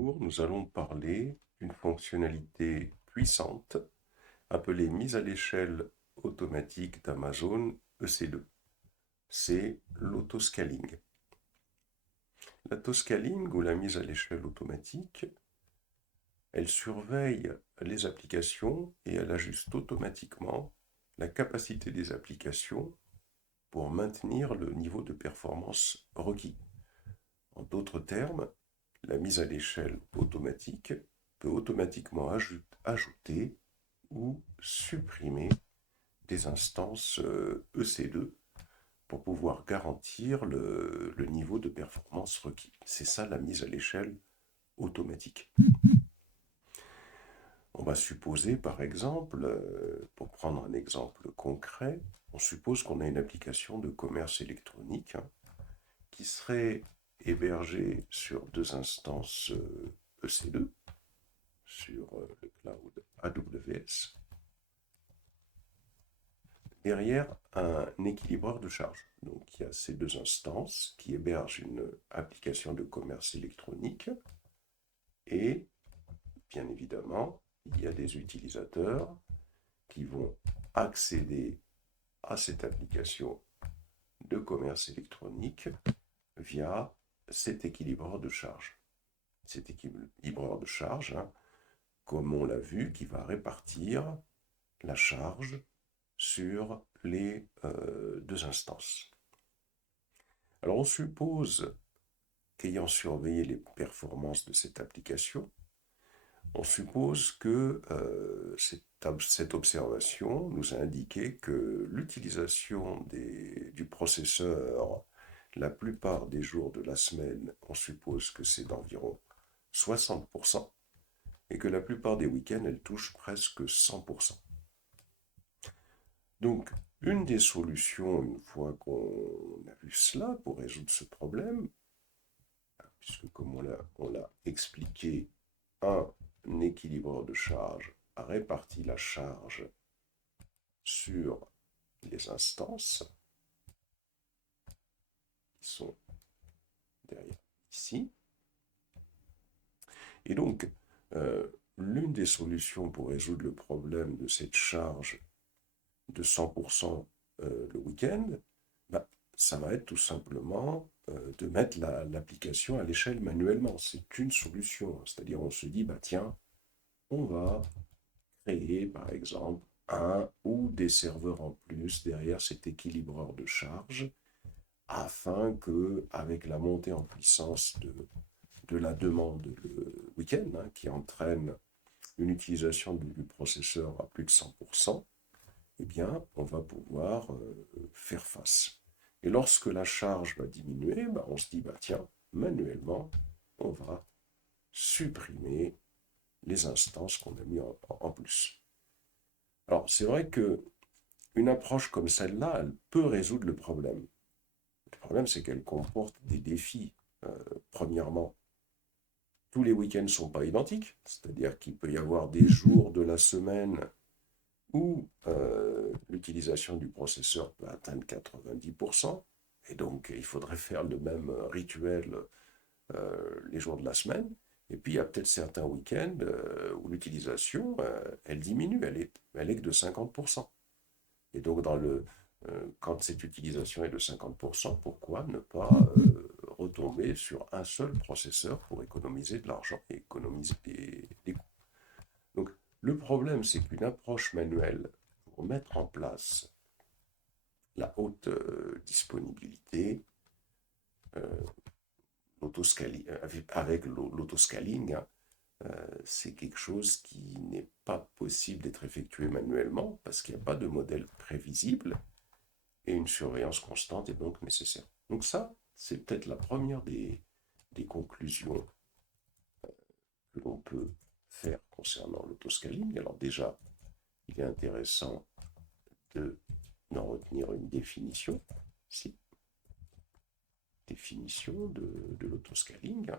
Nous allons parler d'une fonctionnalité puissante appelée mise à l'échelle automatique d'Amazon EC2. C'est l'autoscaling. L'autoscaling ou la mise à l'échelle automatique, elle surveille les applications et elle ajuste automatiquement la capacité des applications pour maintenir le niveau de performance requis. En d'autres termes, la mise à l'échelle automatique peut automatiquement ajouter ou supprimer des instances EC2 pour pouvoir garantir le niveau de performance requis. C'est ça la mise à l'échelle automatique. On va supposer par exemple, pour prendre un exemple concret, on suppose qu'on a une application de commerce électronique qui serait hébergée sur deux instances EC2, sur le cloud AWS, derrière un équilibreur de charge. Donc il y a ces deux instances qui hébergent une application de commerce électronique et bien évidemment, il y a des utilisateurs qui vont accéder à cette application de commerce électronique via cet équilibreur de charge. Cet équilibreur de charge, comme on l'a vu, qui va répartir la charge sur les deux instances. Alors on suppose qu'ayant surveillé les performances de cette application, on suppose que cette observation nous a indiqué que l'utilisation du processeur la plupart des jours de la semaine, on suppose que c'est d'environ 60%, et que la plupart des week-ends, elle touche presque 100%. Donc, une des solutions, une fois qu'on a vu cela, pour résoudre ce problème, puisque comme on l'a expliqué, un équilibreur de charge a réparti la charge sur les instances qui sont derrière ici. Et donc, l'une des solutions pour résoudre le problème de cette charge de 100% le week-end, bah, ça va être tout simplement de mettre l'application à l'échelle manuellement. C'est une solution. C'est-à-dire, on se dit, bah tiens, on va créer par exemple un ou des serveurs en plus derrière cet équilibreur de charge afin que, avec la montée en puissance de la demande le week-end, qui entraîne une utilisation du processeur à plus de 100%, eh bien, on va pouvoir faire face. Et lorsque la charge va diminuer, bah, on se dit, bah, tiens, manuellement, on va supprimer les instances qu'on a mis en plus. Alors, c'est vrai que une approche comme celle-là, elle peut résoudre le problème. Le problème, c'est qu'elle comporte des défis. Premièrement, tous les week-ends ne sont pas identiques, c'est-à-dire qu'il peut y avoir des jours de la semaine où l'utilisation du processeur peut atteindre 90%, et donc il faudrait faire le même rituel les jours de la semaine. Et puis il y a peut-être certains week-ends où l'utilisation, elle diminue, elle est que de 50%. Et donc quand cette utilisation est de 50%, pourquoi ne pas retomber sur un seul processeur pour économiser de l'argent et économiser des coûts. Donc le problème, c'est qu'une approche manuelle pour mettre en place la haute disponibilité, euh, avec l'autoscaling, c'est quelque chose qui n'est pas possible d'être effectué manuellement parce qu'il n'y a pas de modèle prévisible et une surveillance constante est donc nécessaire. Donc ça, c'est peut-être la première des conclusions que l'on peut faire concernant l'autoscaling. Alors déjà, il est intéressant d'en retenir une définition. Si, définition de l'autoscaling.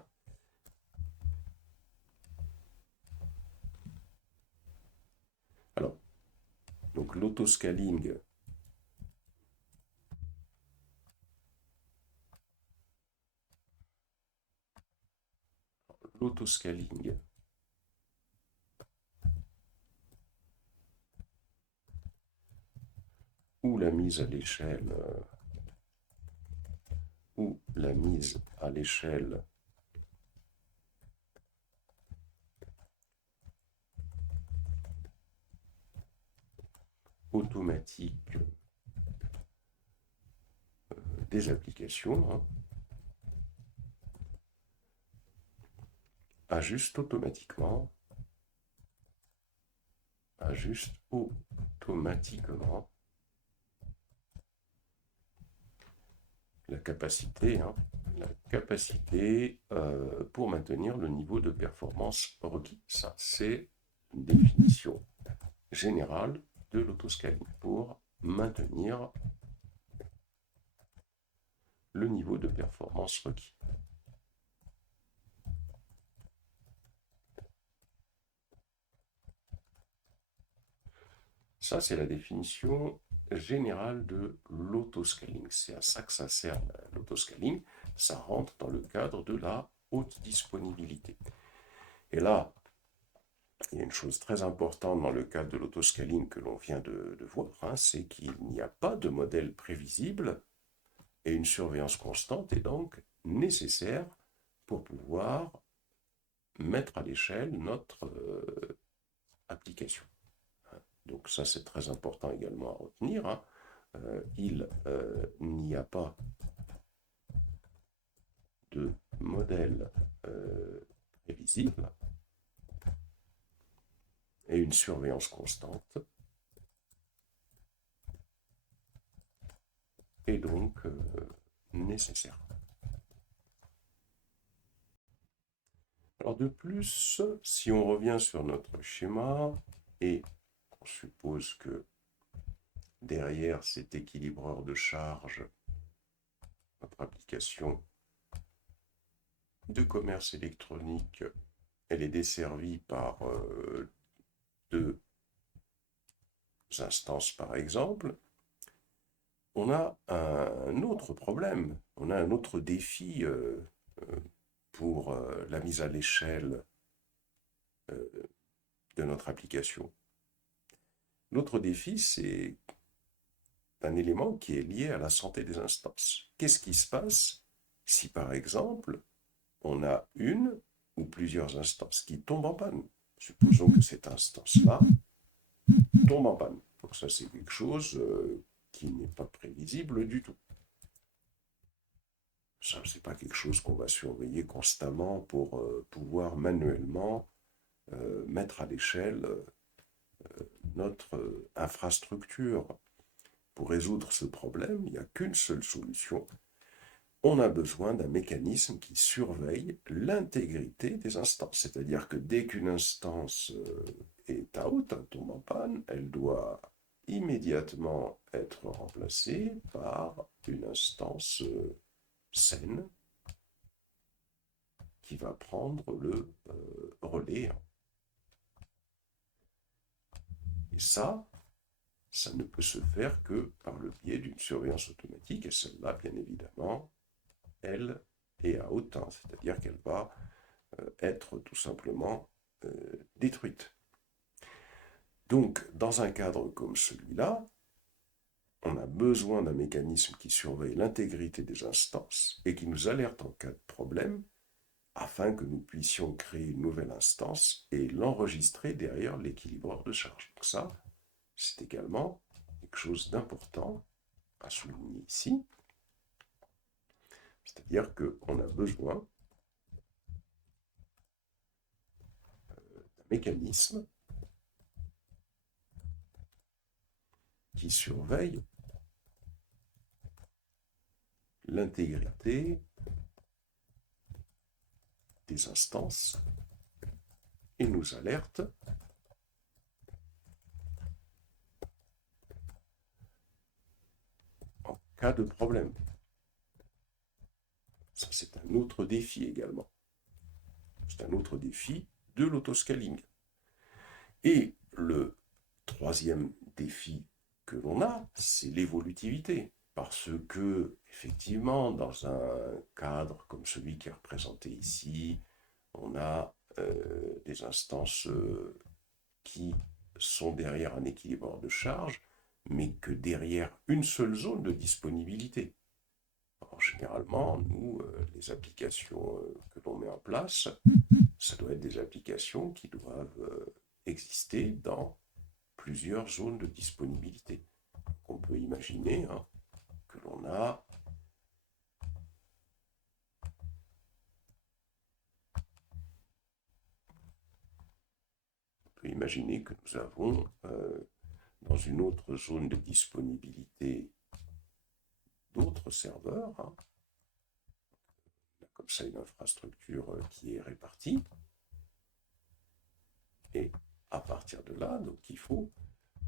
Alors, donc l'autoscaling, l'autoscaling ou la mise à l'échelle automatique des applications, hein, ajuste automatiquement la capacité, hein, pour maintenir le niveau de performance requis. Ça, c'est une définition générale de l'autoscaling pour maintenir le niveau de performance requis. Ça, c'est la définition générale de l'autoscaling. C'est à ça que ça sert l'autoscaling. Ça rentre dans le cadre de la haute disponibilité. Et là, il y a une chose très importante dans le cadre de l'autoscaling que l'on vient de voir, hein, c'est qu'il n'y a pas de modèle prévisible et une surveillance constante est donc nécessaire pour pouvoir mettre à l'échelle notre application. Donc ça, c'est très important également à retenir, hein. Il n'y a pas de modèle prévisible et une surveillance constante est donc nécessaire. Alors de plus, si on revient sur notre schéma et on suppose que derrière cet équilibreur de charge, notre application de commerce électronique, elle est desservie par deux instances par exemple, on a un autre problème, on a un autre défi pour la mise à l'échelle de notre application. L'autre défi, c'est un élément qui est lié à la santé des instances. Qu'est-ce qui se passe si, par exemple, on a une ou plusieurs instances qui tombent en panne? Supposons que cette instance-là tombe en panne. Donc ça, c'est quelque chose qui n'est pas prévisible du tout. Ça, c'est pas quelque chose qu'on va surveiller constamment pour pouvoir manuellement mettre à l'échelle notre infrastructure. Pour résoudre ce problème, il n'y a qu'une seule solution. On a besoin d'un mécanisme qui surveille l'intégrité des instances. C'est-à-dire que dès qu'une instance est out, tombe en panne, elle doit immédiatement être remplacée par une instance saine qui va prendre le relais. Et ça ne peut se faire que par le biais d'une surveillance automatique, et celle-là, bien évidemment, elle est à haut temps, c'est-à-dire qu'elle va être tout simplement détruite. Donc, dans un cadre comme celui-là, on a besoin d'un mécanisme qui surveille l'intégrité des instances et qui nous alerte en cas de problème afin que nous puissions créer une nouvelle instance et l'enregistrer derrière l'équilibreur de charge. Donc ça, c'est également quelque chose d'important à souligner ici. C'est-à-dire qu'on a besoin d'un mécanisme qui surveille l'intégrité des instances et nous alerte en cas de problème. Ça, c'est un autre défi également. C'est un autre défi de l'autoscaling. Et le troisième défi que l'on a, c'est l'évolutivité. Parce que, effectivement, dans un cadre comme celui qui est représenté ici, on a des instances qui sont derrière un équilibreur de charge, mais que derrière une seule zone de disponibilité. Alors, généralement, nous, les applications que l'on met en place, ça doit être des applications qui doivent exister dans plusieurs zones de disponibilité. On peut imaginer que l'on a imaginer que nous avons dans une autre zone de disponibilité d'autres serveurs. On a comme ça une infrastructure qui est répartie. Et à partir de là, donc, il faut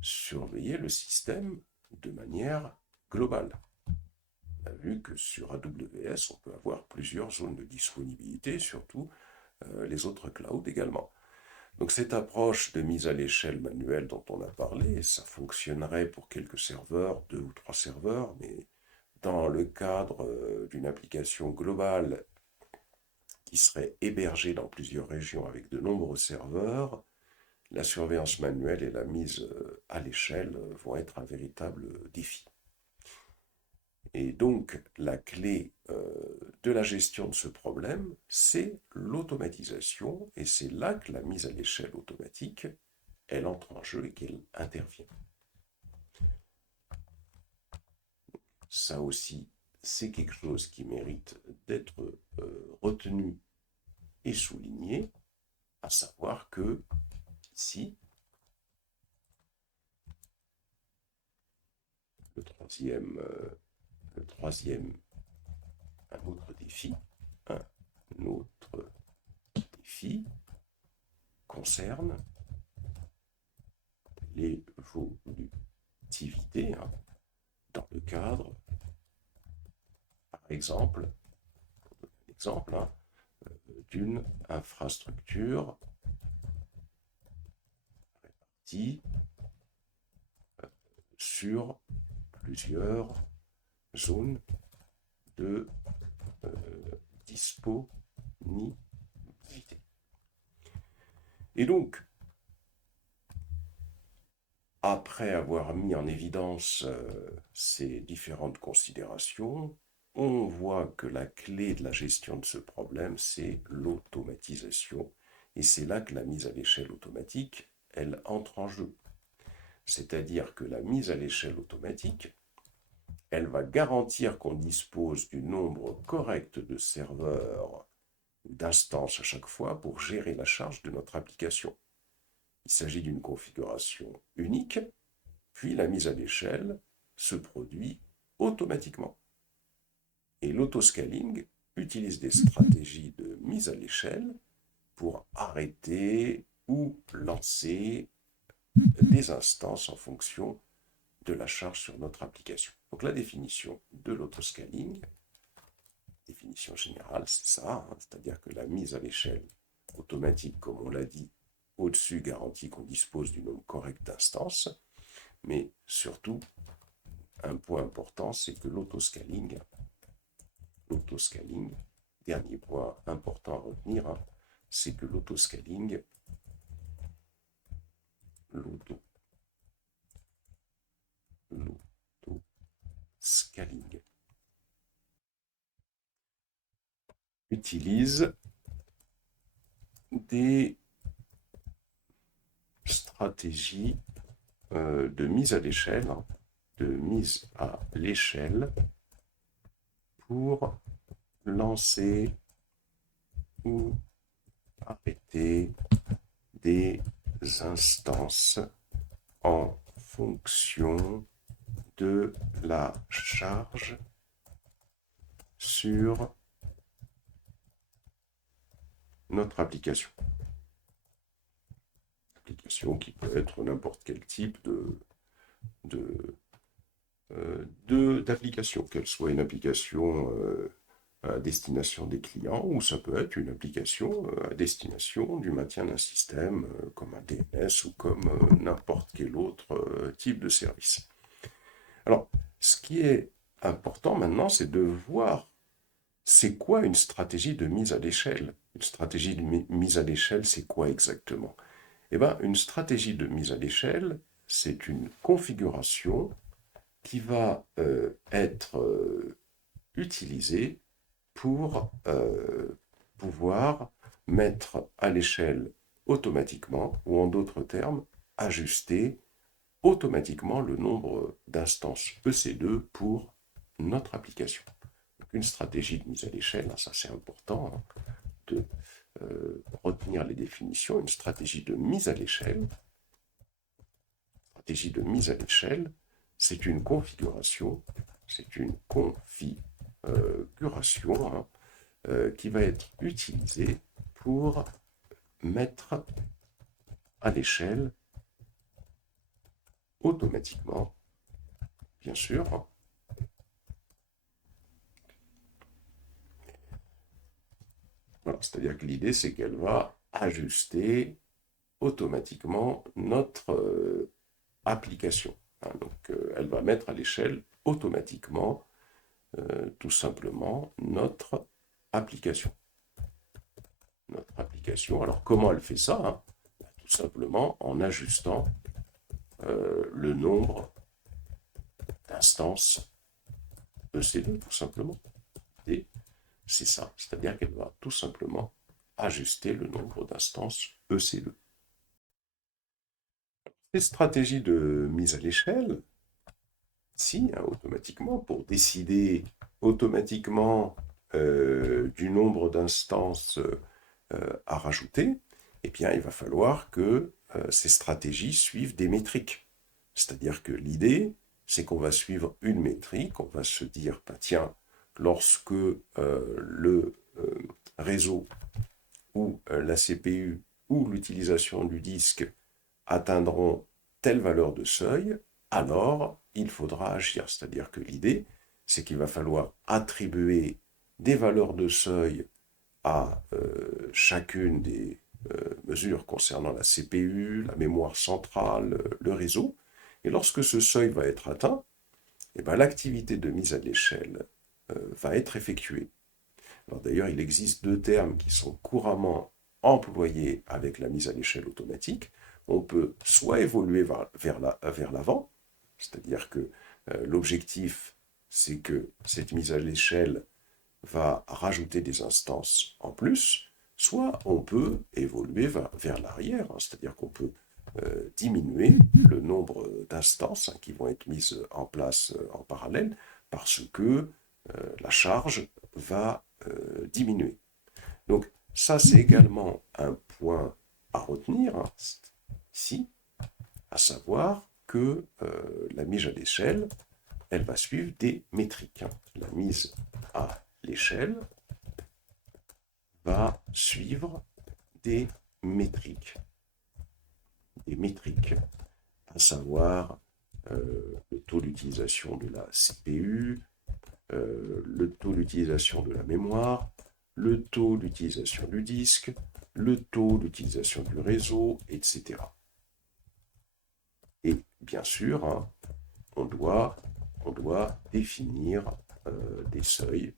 surveiller le système de manière globale. On a vu que sur AWS, on peut avoir plusieurs zones de disponibilité, surtout les autres clouds également. Donc cette approche de mise à l'échelle manuelle dont on a parlé, ça fonctionnerait pour quelques serveurs, 2 ou 3 serveurs, mais dans le cadre d'une application globale qui serait hébergée dans plusieurs régions avec de nombreux serveurs, la surveillance manuelle et la mise à l'échelle vont être un véritable défi. Et donc, la clé de la gestion de ce problème, c'est l'automatisation, et c'est là que la mise à l'échelle automatique, elle entre en jeu et qu'elle intervient. Ça aussi, c'est quelque chose qui mérite d'être retenu et souligné, à savoir que ici, le troisième, un autre défi concerne l'évolutivité dans le cadre, par exemple, d'une infrastructure répartie sur plusieurs zones de disponibilité. Et donc, après avoir mis en évidence ces différentes considérations, on voit que la clé de la gestion de ce problème, c'est l'automatisation. Et c'est là que la mise à l'échelle automatique, elle entre en jeu. C'est-à-dire que la mise à l'échelle automatique, elle va garantir qu'on dispose du nombre correct de serveurs, d'instances à chaque fois pour gérer la charge de notre application. Il s'agit d'une configuration unique, puis la mise à l'échelle se produit automatiquement. Et l'autoscaling utilise des stratégies de mise à l'échelle pour arrêter ou lancer des instances en fonction de la charge sur notre application. Donc la définition de l'autoscaling, définition générale, c'est ça, c'est-à-dire que la mise à l'échelle automatique, comme on l'a dit, au-dessus garantit qu'on dispose du nombre correct d'instances, mais surtout, un point important, c'est que l'autoscaling, dernier point important à retenir, c'est que l'autoscaling utilise des stratégies de mise à l'échelle, pour lancer ou arrêter des instances en fonction de la charge sur notre application. Application qui peut être n'importe quel type d'application, qu'elle soit une application à destination des clients, ou ça peut être une application à destination du maintien d'un système comme un DNS ou comme n'importe quel autre type de service. Alors, ce qui est important maintenant, c'est de voir c'est quoi une stratégie de mise à l'échelle. Une stratégie de mise à l'échelle, c'est quoi exactement? Eh bien, une stratégie de mise à l'échelle, c'est une configuration qui va être utilisée pour pouvoir mettre à l'échelle automatiquement, ou en d'autres termes, ajuster automatiquement le nombre d'instances EC2 pour notre application. Donc une stratégie de mise à l'échelle, ça c'est important de retenir les définitions. Une stratégie de mise à l'échelle, c'est une configuration, qui va être utilisée pour mettre à l'échelle automatiquement, bien sûr, voilà, c'est-à-dire que l'idée c'est qu'elle va ajuster automatiquement notre application. Donc elle va mettre à l'échelle automatiquement tout simplement notre application. Alors comment elle fait ça? Tout simplement en ajustant le nombre d'instances EC2, tout simplement. Et c'est ça, c'est-à-dire qu'elle va tout simplement ajuster le nombre d'instances EC2. Les stratégies de mise à l'échelle, si, automatiquement, pour décider automatiquement du nombre d'instances à rajouter, eh bien, il va falloir que ces stratégies suivent des métriques. C'est-à-dire que l'idée, c'est qu'on va suivre une métrique, on va se dire, bah, tiens, lorsque le réseau ou la CPU ou l'utilisation du disque atteindront telle valeur de seuil, alors il faudra agir. C'est-à-dire que l'idée, c'est qu'il va falloir attribuer des valeurs de seuil à chacune des mesures concernant la CPU, la mémoire centrale, le réseau. Et lorsque ce seuil va être atteint, eh ben, l'activité de mise à l'échelle va être effectuée. Alors d'ailleurs, il existe deux termes qui sont couramment employés avec la mise à l'échelle automatique. On peut soit évoluer vers l'avant, c'est-à-dire que l'objectif, c'est que cette mise à l'échelle va rajouter des instances en plus, soit on peut évoluer vers l'arrière, c'est-à-dire qu'on peut diminuer le nombre d'instances qui vont être mises en place en parallèle parce que la charge va diminuer. Donc ça, c'est également un point à retenir ici, à savoir que la mise à l'échelle, elle va suivre des métriques. La mise à l'échelle va suivre des métriques. Des métriques, à savoir le taux d'utilisation de la CPU, le taux d'utilisation de la mémoire, le taux d'utilisation du disque, le taux d'utilisation du réseau, etc. Et bien sûr, on doit définir des seuils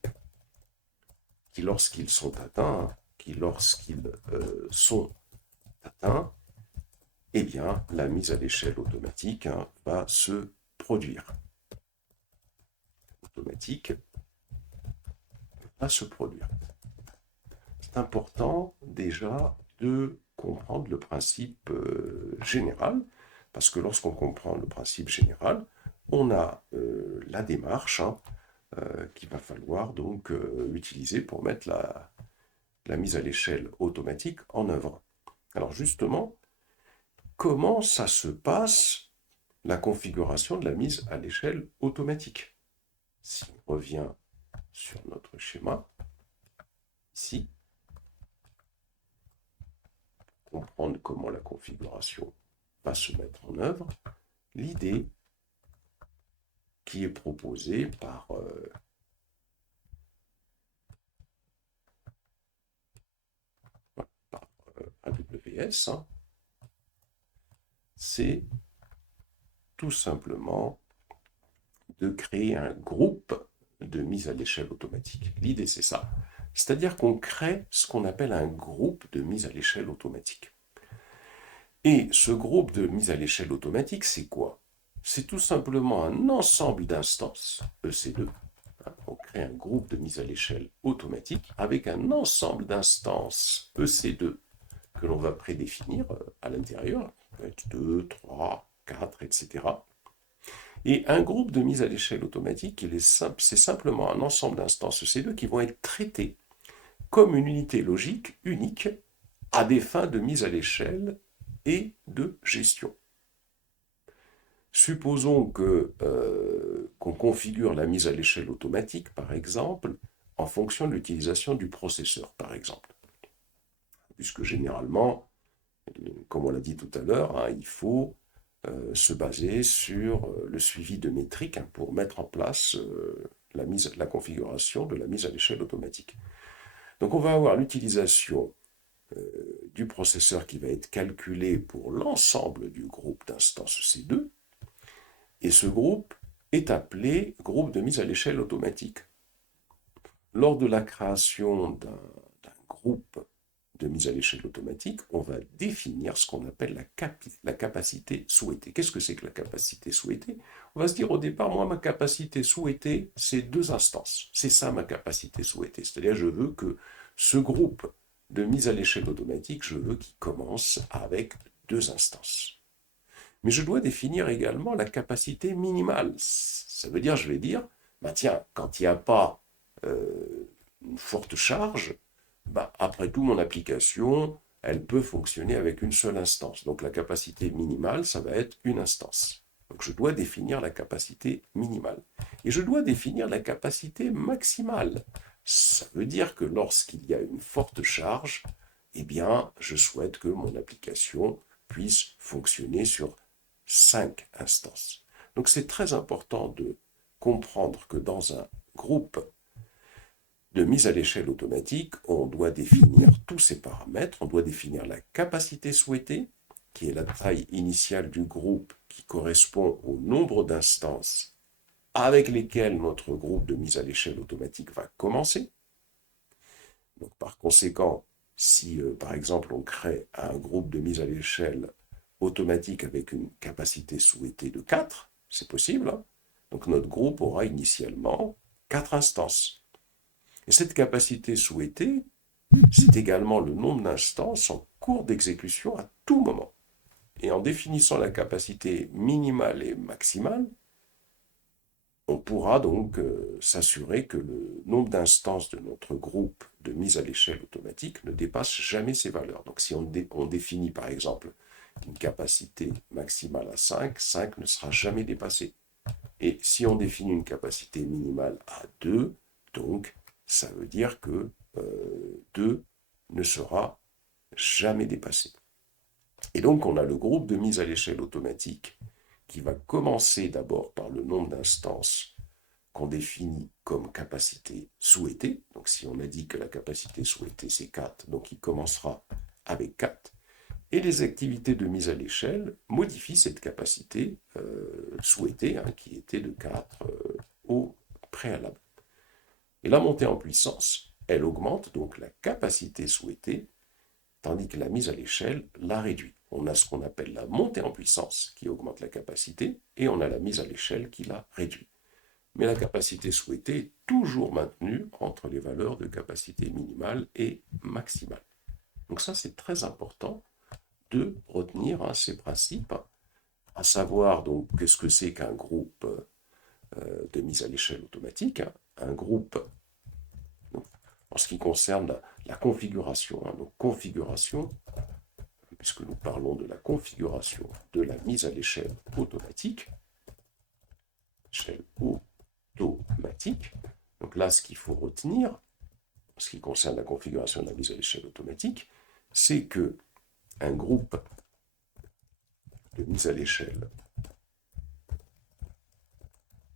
qui, lorsqu'ils sont atteints, eh bien, la mise à l'échelle automatique va se produire. C'est important déjà de comprendre le principe général, parce que lorsqu'on comprend le principe général, on a la démarche qu'il va falloir donc utiliser pour mettre la mise à l'échelle automatique en œuvre. Alors justement, comment ça se passe la configuration de la mise à l'échelle automatique? Si on revient sur notre schéma, ici, pour comprendre comment la configuration va se mettre en œuvre, l'idée qui est proposée par AWS, c'est tout simplement de créer un groupe de mise à l'échelle automatique. L'idée, c'est ça. C'est-à-dire qu'on crée ce qu'on appelle un groupe de mise à l'échelle automatique. Et ce groupe de mise à l'échelle automatique, c'est quoi? C'est tout simplement un ensemble d'instances, EC2. On crée un groupe de mise à l'échelle automatique avec un ensemble d'instances EC2 que l'on va prédéfinir à l'intérieur, peut être 2, 3, 4, etc. Et un groupe de mise à l'échelle automatique, c'est simplement un ensemble d'instances EC2 qui vont être traitées comme une unité logique unique à des fins de mise à l'échelle et de gestion. Supposons qu'on configure la mise à l'échelle automatique, par exemple, en fonction de l'utilisation du processeur, par exemple. Puisque généralement, comme on l'a dit tout à l'heure, hein, il faut se baser sur le suivi de métriques hein, pour mettre en place la configuration de la mise à l'échelle automatique. Donc on va avoir l'utilisation du processeur qui va être calculé pour l'ensemble du groupe d'instances C2, et ce groupe est appelé groupe de mise à l'échelle automatique. Lors de la création d'un groupe de mise à l'échelle automatique, on va définir ce qu'on appelle la capacité souhaitée. Qu'est-ce que c'est que la capacité souhaitée? On va se dire au départ, moi, ma capacité souhaitée, c'est 2 instances. C'est ça ma capacité souhaitée. C'est-à-dire, je veux que ce groupe de mise à l'échelle automatique, je veux qu'il commence avec 2 instances. Mais je dois définir également la capacité minimale. Ça veut dire, je vais dire, bah tiens, quand il n'y a pas une forte charge, bah, après tout, mon application, elle peut fonctionner avec une seule instance. Donc la capacité minimale, ça va être une instance. Donc je dois définir la capacité minimale. Et je dois définir la capacité maximale. Ça veut dire que lorsqu'il y a une forte charge, eh bien, je souhaite que mon application puisse fonctionner sur 5 instances. Donc c'est très important de comprendre que dans un groupe de mise à l'échelle automatique, on doit définir tous ces paramètres, on doit définir la capacité souhaitée, qui est la taille initiale du groupe qui correspond au nombre d'instances avec lesquelles notre groupe de mise à l'échelle automatique va commencer. Donc, par conséquent, si par exemple on crée un groupe de mise à l'échelle automatique avec une capacité souhaitée de 4, c'est possible, hein. Donc notre groupe aura initialement 4 instances. Et cette capacité souhaitée, c'est également le nombre d'instances en cours d'exécution à tout moment. Et en définissant la capacité minimale et maximale, on pourra donc s'assurer que le nombre d'instances de notre groupe de mise à l'échelle automatique ne dépasse jamais ces valeurs. Donc si on définit par exemple une capacité maximale à 5, 5 ne sera jamais dépassé. Et si on définit une capacité minimale à 2, donc ça veut dire que 2 ne sera jamais dépassé. Et donc on a le groupe de mise à l'échelle automatique qui va commencer d'abord par le nombre d'instances qu'on définit comme capacité souhaitée. Donc si on a dit que la capacité souhaitée c'est 4, donc il commencera avec 4. Et les activités de mise à l'échelle modifient cette capacité souhaitée, hein, qui était de 4 au préalable. Et la montée en puissance, elle augmente donc la capacité souhaitée, tandis que la mise à l'échelle la réduit. On a ce qu'on appelle la montée en puissance qui augmente la capacité, et on a la mise à l'échelle qui la réduit. Mais la capacité souhaitée est toujours maintenue entre les valeurs de capacité minimale et maximale. Donc ça, c'est très important de retenir hein, ces principes, à savoir donc qu'est-ce que c'est qu'un groupe de mise à l'échelle automatique. Un groupe, donc, en ce qui concerne la configuration, hein, donc configuration, puisque nous parlons de la configuration de la mise à l'échelle automatique, échelle automatique. Donc là, ce qu'il faut retenir, en ce qui concerne la configuration de la mise à l'échelle automatique, c'est que un groupe de mise à l'échelle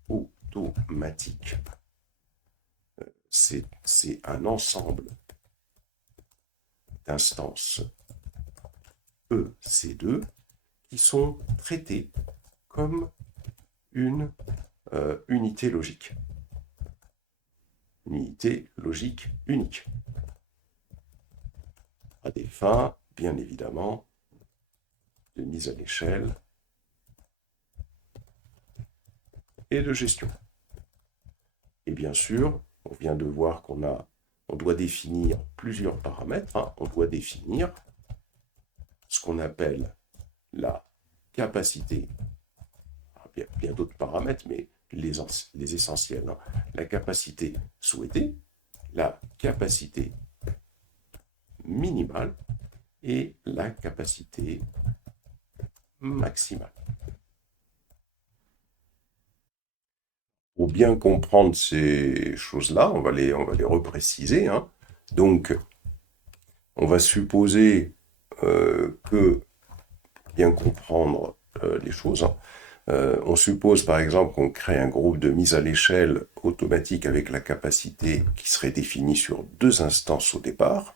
automatique, c'est un ensemble d'instances EC2 qui sont traitées comme une unité logique. une unité logique unique. À des fins, bien évidemment, de mise à l'échelle et de gestion. Et bien sûr, on vient de voir on doit définir plusieurs paramètres. On doit définir ce qu'on appelle la capacité. Il y a bien d'autres paramètres, mais les essentiels. La capacité souhaitée, la capacité minimale et la capacité maximale. Pour bien comprendre ces choses-là, on va les repréciser. Donc, on va supposer que, bien comprendre les choses, on suppose par exemple qu'on crée un groupe de mise à l'échelle automatique avec la capacité qui serait définie sur 2 instances au départ,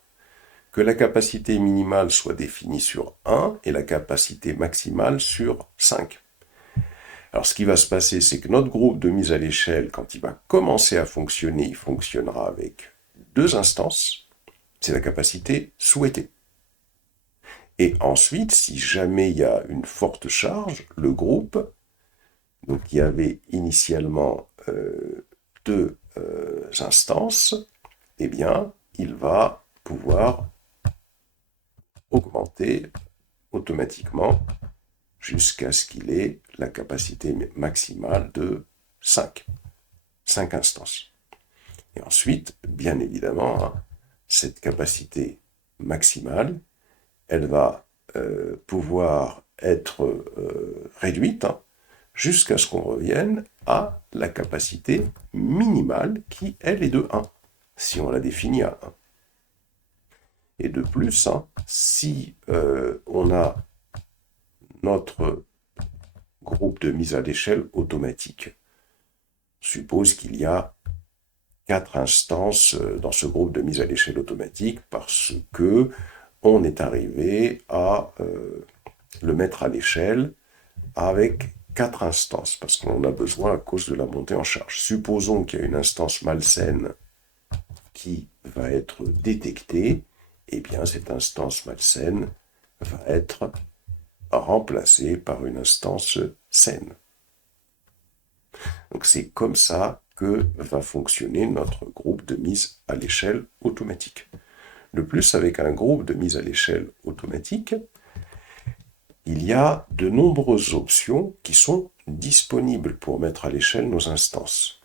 que la capacité minimale soit définie sur 1 et la capacité maximale sur 5. Alors ce qui va se passer, c'est que notre groupe de mise à l'échelle, quand il va commencer à fonctionner, il fonctionnera avec 2 instances, c'est la capacité souhaitée. Et ensuite, si jamais il y a une forte charge, le groupe, donc il y avait initialement 2 instances, eh bien, il va pouvoir augmenter automatiquement jusqu'à ce qu'il ait la capacité maximale de 5 instances. Et ensuite, bien évidemment, cette capacité maximale, elle va pouvoir être réduite jusqu'à ce qu'on revienne à la capacité minimale qui, elle, est de 1, si on la définit à 1. Et de plus, si on a notre groupe de mise à l'échelle automatique, suppose qu'il y a 4 instances dans ce groupe de mise à l'échelle automatique parce que on est arrivé à le mettre à l'échelle avec 4 instances, parce qu'on en a besoin à cause de la montée en charge. Supposons qu'il y a une instance malsaine qui va être détectée, et bien cette instance malsaine va être remplacée par une instance saine. Donc c'est comme ça que va fonctionner notre groupe de mise à l'échelle automatique. De plus, avec un groupe de mise à l'échelle automatique, il y a de nombreuses options qui sont disponibles pour mettre à l'échelle nos instances.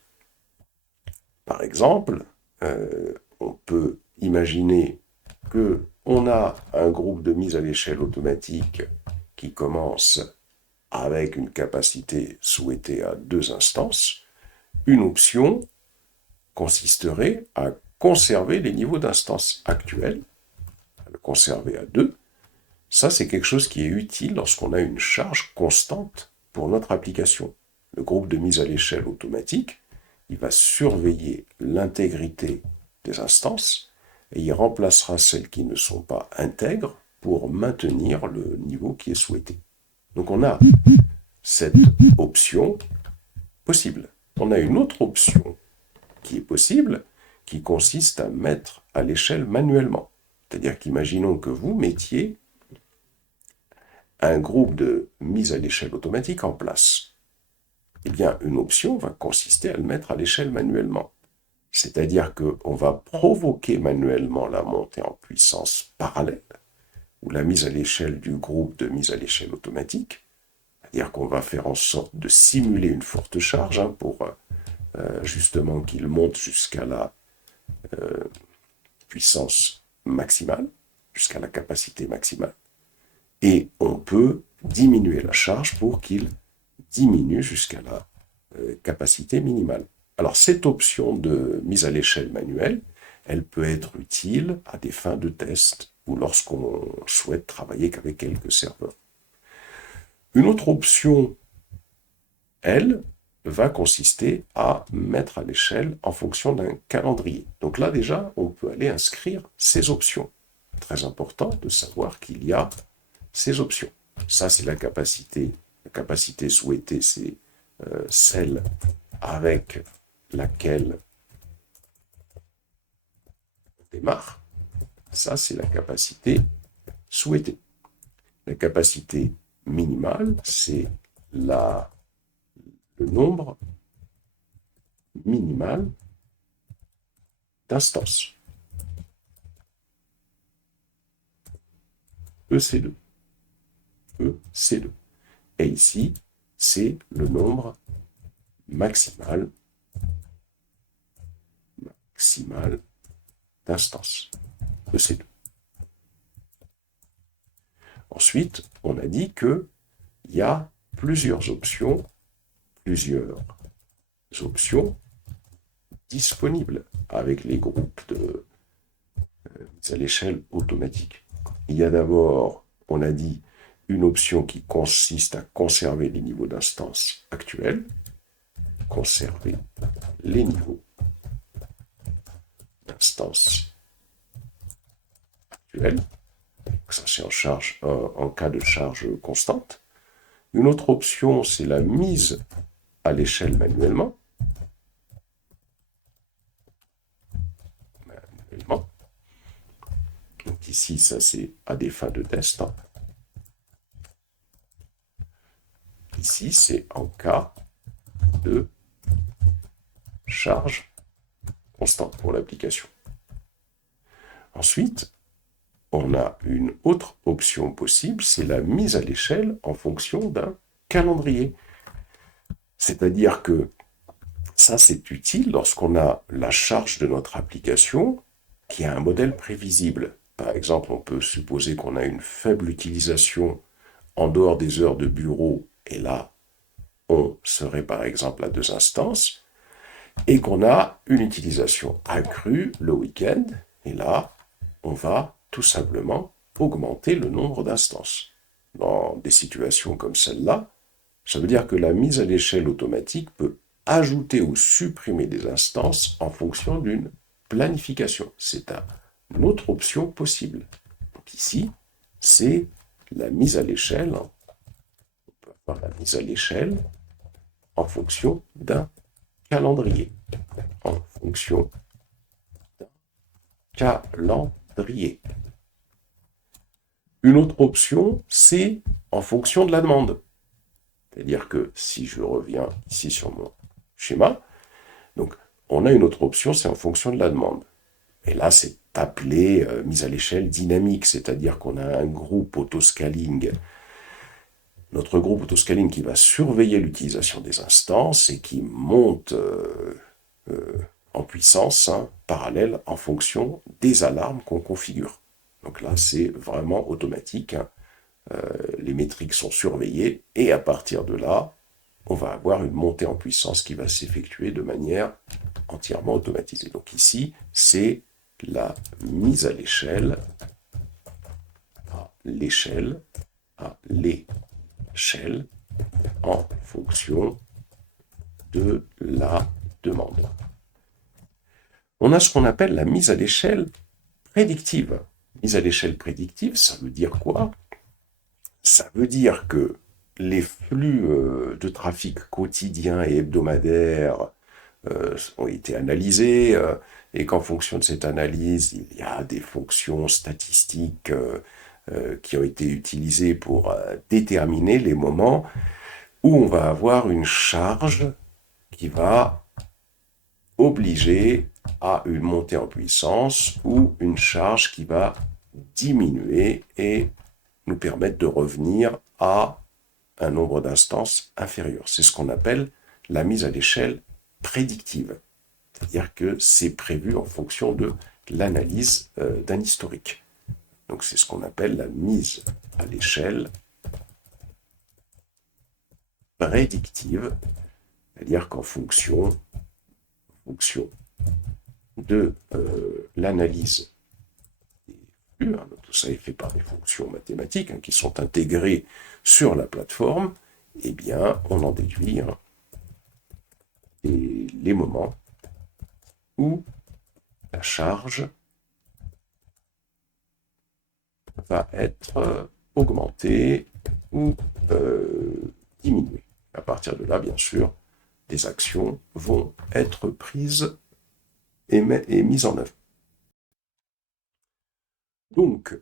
Par exemple, on peut imaginer qu'on a un groupe de mise à l'échelle automatique qui commence avec une capacité souhaitée à 2 instances. Une option consisterait à conserver les niveaux d'instances actuels, à le conserver à 2. Ça, c'est quelque chose qui est utile lorsqu'on a une charge constante pour notre application. Le groupe de mise à l'échelle automatique, il va surveiller l'intégrité des instances et il remplacera celles qui ne sont pas intègres pour maintenir le niveau qui est souhaité. Donc on a cette option possible. On a une autre option qui est possible, qui consiste à mettre à l'échelle manuellement. C'est-à-dire qu'imaginons que vous mettiez un groupe de mise à l'échelle automatique en place. Eh bien, une option va consister à le mettre à l'échelle manuellement. C'est-à-dire qu'on va provoquer manuellement la montée en puissance parallèle, ou la mise à l'échelle du groupe de mise à l'échelle automatique. C'est-à-dire qu'on va faire en sorte de simuler une forte charge pour justement qu'il monte jusqu'à la puissance maximale, jusqu'à la capacité maximale. Et on peut diminuer la charge pour qu'il diminue jusqu'à la capacité minimale. Alors cette option de mise à l'échelle manuelle, elle peut être utile à des fins de test ou lorsqu'on souhaite travailler qu'avec quelques serveurs. Une autre option, elle, va consister à mettre à l'échelle en fonction d'un calendrier. Donc là déjà, on peut aller inscrire ces options. Très important de savoir qu'il y a ces options. Ça, c'est la capacité. La capacité souhaitée, c'est celle avec laquelle démarre. Ça, c'est la capacité souhaitée. La capacité minimale, c'est le nombre minimal d'instances. EC2. EC2. Et ici, c'est le nombre maximal d'instances. EC2. Ensuite, on a dit qu'il y a plusieurs options disponibles avec les groupes de mise à l'échelle automatique. Il y a d'abord, on a dit, une option qui consiste à conserver les niveaux d'instance actuels, conserver les niveaux d'instance actuels. Ça, c'est en cas de charge constante. Une autre option, c'est la mise à l'échelle manuellement. Donc ici, ça c'est à des fins de test. Ici, c'est en cas de charge constante pour l'application. Ensuite, on a une autre option possible, c'est la mise à l'échelle en fonction d'un calendrier. C'est-à-dire que ça, c'est utile lorsqu'on a la charge de notre application qui a un modèle prévisible. Par exemple, on peut supposer qu'on a une faible utilisation en dehors des heures de bureau, et là, on serait par exemple à 2 instances, et qu'on a une utilisation accrue le week-end, et là, on va tout simplement augmenter le nombre d'instances. Dans des situations comme celle-là, ça veut dire que la mise à l'échelle automatique peut ajouter ou supprimer des instances en fonction d'une planification. C'est une autre option possible. Donc ici, c'est la mise à l'échelle. On peut avoir la mise à l'échelle en fonction d'un calendrier. En fonction d'un calendrier. Une autre option, c'est en fonction de la demande. C'est-à-dire que si je reviens ici sur mon schéma, donc on a une autre option, c'est en fonction de la demande. Et là, c'est appelé mise à l'échelle dynamique, c'est-à-dire qu'on a un groupe autoscaling, notre groupe autoscaling qui va surveiller l'utilisation des instances et qui monte en puissance parallèle en fonction des alarmes qu'on configure. Donc là, c'est vraiment automatique. Les métriques sont surveillées et à partir de là, on va avoir une montée en puissance qui va s'effectuer de manière entièrement automatisée. Donc ici, c'est la mise à l'échelle, en fonction de la demande. On a ce qu'on appelle la mise à l'échelle prédictive. Mise à l'échelle prédictive, ça veut dire quoi? Ça veut dire que les flux de trafic quotidiens et hebdomadaires ont été analysés et qu'en fonction de cette analyse, il y a des fonctions statistiques qui ont été utilisées pour déterminer les moments où on va avoir une charge qui va obliger à une montée en puissance ou une charge qui va diminuer et nous permettre de revenir à un nombre d'instances inférieur. C'est ce qu'on appelle la mise à l'échelle prédictive. C'est-à-dire que c'est prévu en fonction de l'analyse d'un historique. Donc c'est ce qu'on appelle la mise à l'échelle prédictive. C'est-à-dire qu'en fonction de l'analyse des flux, tout ça est fait par des fonctions mathématiques qui sont intégrées sur la plateforme, eh bien, on en déduit les moments où la charge va être augmentée ou diminuée. À partir de là, bien sûr, des actions vont être prises et mises en œuvre. Donc,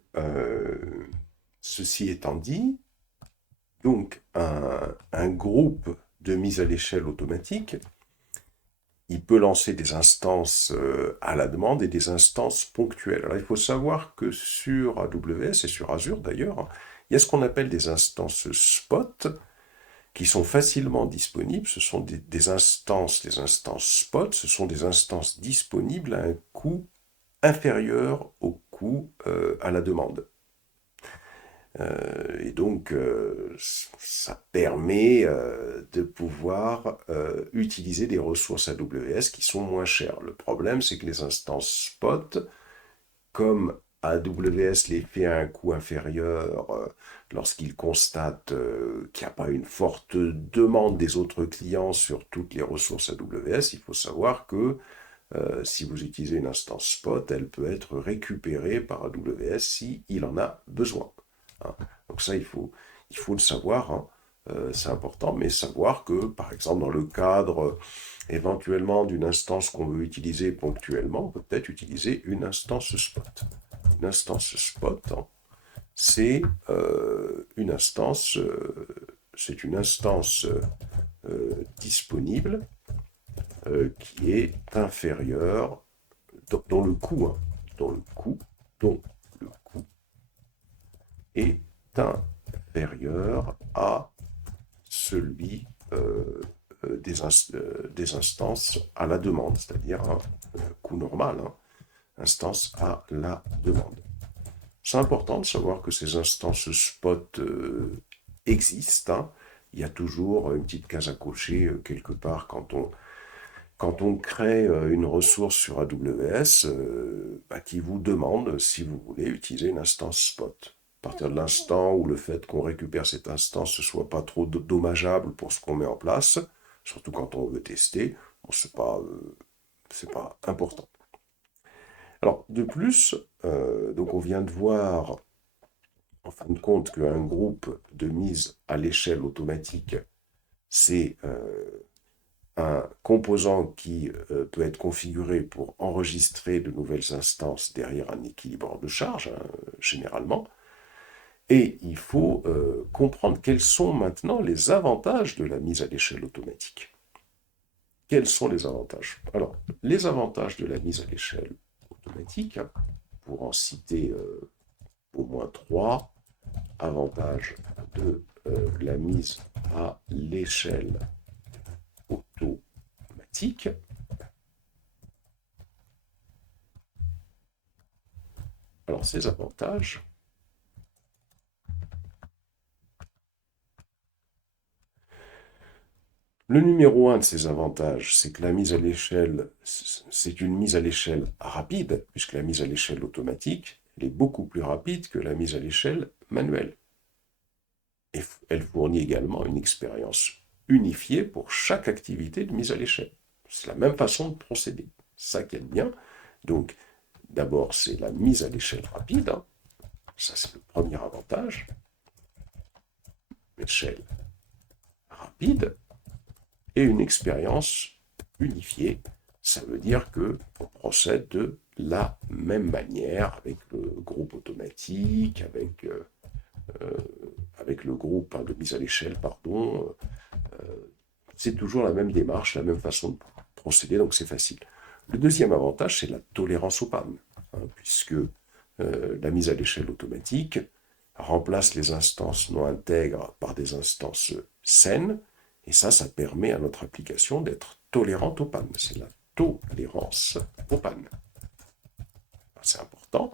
ceci étant dit, donc un groupe de mise à l'échelle automatique, il peut lancer des instances à la demande et des instances ponctuelles. Alors il faut savoir que sur AWS et sur Azure d'ailleurs, il y a ce qu'on appelle des instances spot qui sont facilement disponibles. Ce sont des instances spot, ce sont des instances disponibles à un coût inférieur au coût à la demande. Et donc, ça permet de pouvoir utiliser des ressources AWS qui sont moins chères. Le problème, c'est que les instances spot, comme AWS les fait à un coût inférieur lorsqu'il constate qu'il n'y a pas une forte demande des autres clients sur toutes les ressources AWS, il faut savoir que si vous utilisez une instance spot, elle peut être récupérée par AWS s'il en a besoin. Hein. Donc ça, il faut le savoir, hein. C'est important, mais savoir que, par exemple, dans le cadre éventuellement d'une instance qu'on veut utiliser ponctuellement, on peut peut-être utiliser une instance spot. Une instance spot, hein, c'est une instance, disponible qui est inférieure dont le coût, hein, dont le coût est inférieur à celui des instances à la demande, c'est-à-dire un coût normal, hein, instance à la demande. C'est important de savoir que ces instances spot existent. Hein. Il y a toujours une petite case à cocher quelque part quand on crée une ressource sur AWS qui vous demande si vous voulez utiliser une instance spot. À partir de l'instant où le fait qu'on récupère cette instance ne soit pas trop dommageable pour ce qu'on met en place, surtout quand on veut tester, bon, c'est pas important. Alors, de plus, donc on vient de voir, en fin de compte, qu'un groupe de mise à l'échelle automatique, c'est un composant qui peut être configuré pour enregistrer de nouvelles instances derrière un équilibreur de charge, hein, généralement. Et il faut comprendre quels sont maintenant les avantages de la mise à l'échelle automatique. Quels sont les avantages? Alors, les avantages de la mise à l'échelle automatique, hein, pour en citer au moins 3, avantages de la mise à l'échelle automatique. Alors, ces avantages, le numéro 1 de ces avantages, c'est que la mise à l'échelle, c'est une mise à l'échelle rapide, puisque la mise à l'échelle automatique, elle est beaucoup plus rapide que la mise à l'échelle manuelle. Et elle fournit également une expérience unifiée pour chaque activité de mise à l'échelle. C'est la même façon de procéder. Ça qui est bien. Donc, d'abord, c'est la mise à l'échelle rapide. Hein. Ça, c'est le premier avantage. Échelle rapide. Et une expérience unifiée. Ça veut dire qu'on procède de la même manière avec le groupe automatique, avec le groupe de mise à l'échelle, pardon. C'est toujours la même démarche, la même façon de procéder, donc c'est facile. Le deuxième avantage, c'est la tolérance aux pannes, hein, puisque la mise à l'échelle automatique remplace les instances non intègres par des instances saines, et ça permet à notre application d'être tolérante aux pannes. C'est la tolérance aux pannes. C'est important.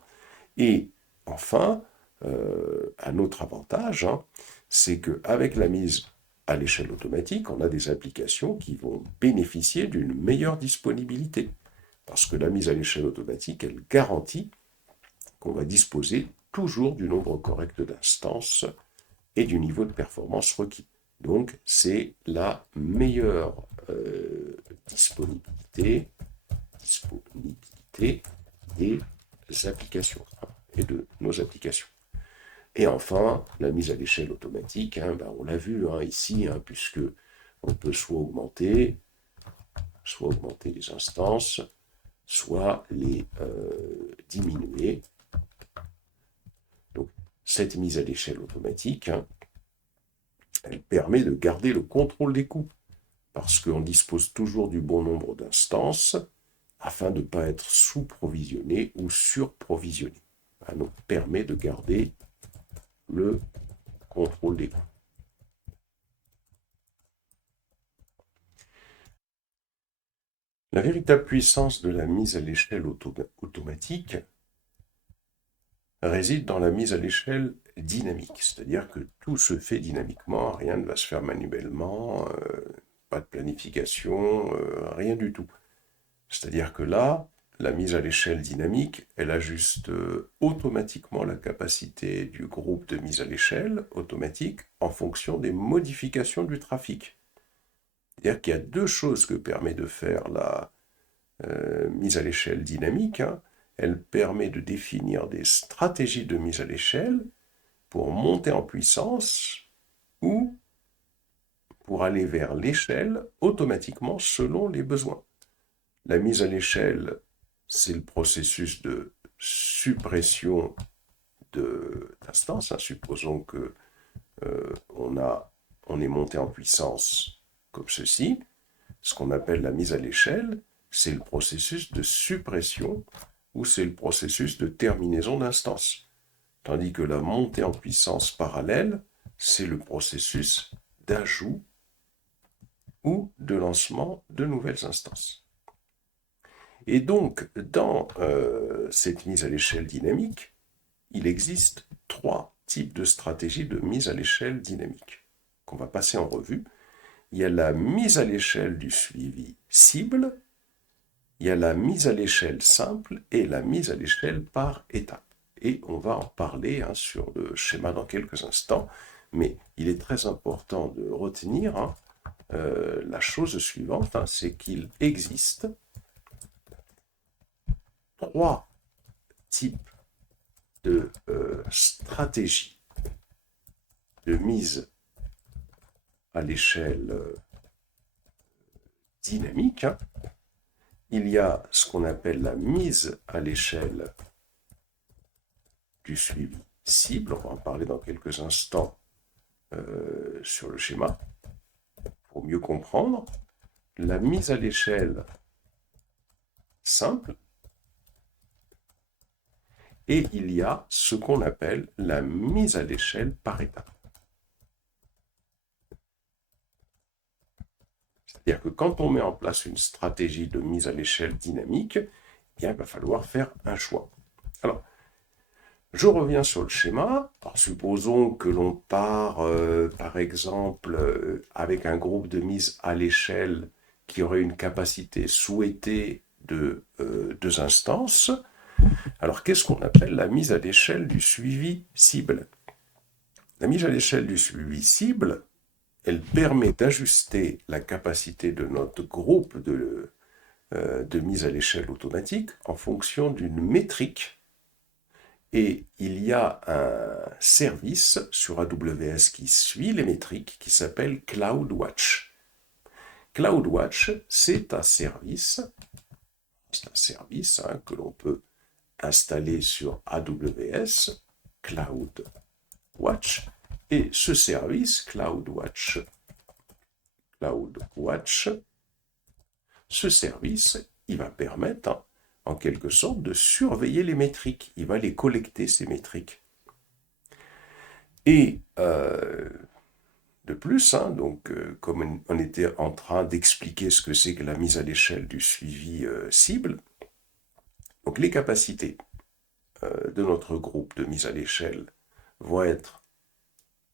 Et enfin, un autre avantage, hein, c'est qu'avec la mise à l'échelle automatique, on a des applications qui vont bénéficier d'une meilleure disponibilité. Parce que la mise à l'échelle automatique, elle garantit qu'on va disposer toujours du nombre correct d'instances et du niveau de performance requis. Donc, c'est la meilleure disponibilité des applications et de nos applications. Et enfin, la mise à l'échelle automatique, hein, on l'a vu ici, puisque on peut soit augmenter les instances, soit les diminuer cette mise à l'échelle automatique, hein, elle permet de garder le contrôle des coûts, parce qu'on dispose toujours du bon nombre d'instances afin de ne pas être sous-provisionné ou sur-provisionné. Ça nous permet de garder le contrôle des coûts. La véritable puissance de la mise à l'échelle automatique réside dans la mise à l'échelle dynamique, c'est-à-dire que tout se fait dynamiquement, rien ne va se faire manuellement, pas de planification, rien du tout. C'est-à-dire que là, la mise à l'échelle dynamique, elle ajuste automatiquement la capacité du groupe de mise à l'échelle automatique en fonction des modifications du trafic. C'est-à-dire qu'il y a deux choses que permet de faire la mise à l'échelle dynamique, hein. Elle permet de définir des stratégies de mise à l'échelle pour monter en puissance ou pour aller vers l'échelle automatiquement selon les besoins. La mise à l'échelle, c'est le processus de suppression d'instances. Supposons que on est monté en puissance comme ceci. Ce qu'on appelle la mise à l'échelle, c'est le processus de suppression ou c'est le processus de terminaison d'instances. Tandis que la montée en puissance parallèle, c'est le processus d'ajout ou de lancement de nouvelles instances. Et donc, dans cette mise à l'échelle dynamique, il existe 3 types de stratégies de mise à l'échelle dynamique qu'on va passer en revue. Il y a la mise à l'échelle du suivi cible, il y a la mise à l'échelle simple et la mise à l'échelle par étape. Et on va en parler sur le schéma dans quelques instants, mais il est très important de retenir la chose suivante, c'est qu'il existe 3 types de stratégies de mise à l'échelle dynamique. Il y a ce qu'on appelle la mise à l'échelle du suivi cible, on va en parler dans quelques instants sur le schéma, pour mieux comprendre. La mise à l'échelle simple, et il y a ce qu'on appelle la mise à l'échelle par étape. C'est-à-dire que quand on met en place une stratégie de mise à l'échelle dynamique, eh bien, il va falloir faire un choix. Alors, je reviens sur le schéma. Alors, supposons que l'on part, par exemple, avec un groupe de mise à l'échelle qui aurait une capacité souhaitée de 2 instances. Alors, qu'est-ce qu'on appelle la mise à l'échelle du suivi cible? La mise à l'échelle du suivi cible, elle permet d'ajuster la capacité de notre groupe de mise à l'échelle automatique en fonction d'une métrique. Et il y a un service sur AWS qui suit les métriques qui s'appelle CloudWatch. CloudWatch, c'est un service que l'on peut installer sur AWS, CloudWatch, et ce service, CloudWatch, ce service, il va permettre en quelque sorte de surveiller les métriques. Il va les collecter, ces métriques. Et de plus, comme on était en train d'expliquer ce que c'est que la mise à l'échelle du suivi cible, donc les capacités de notre groupe de mise à l'échelle vont être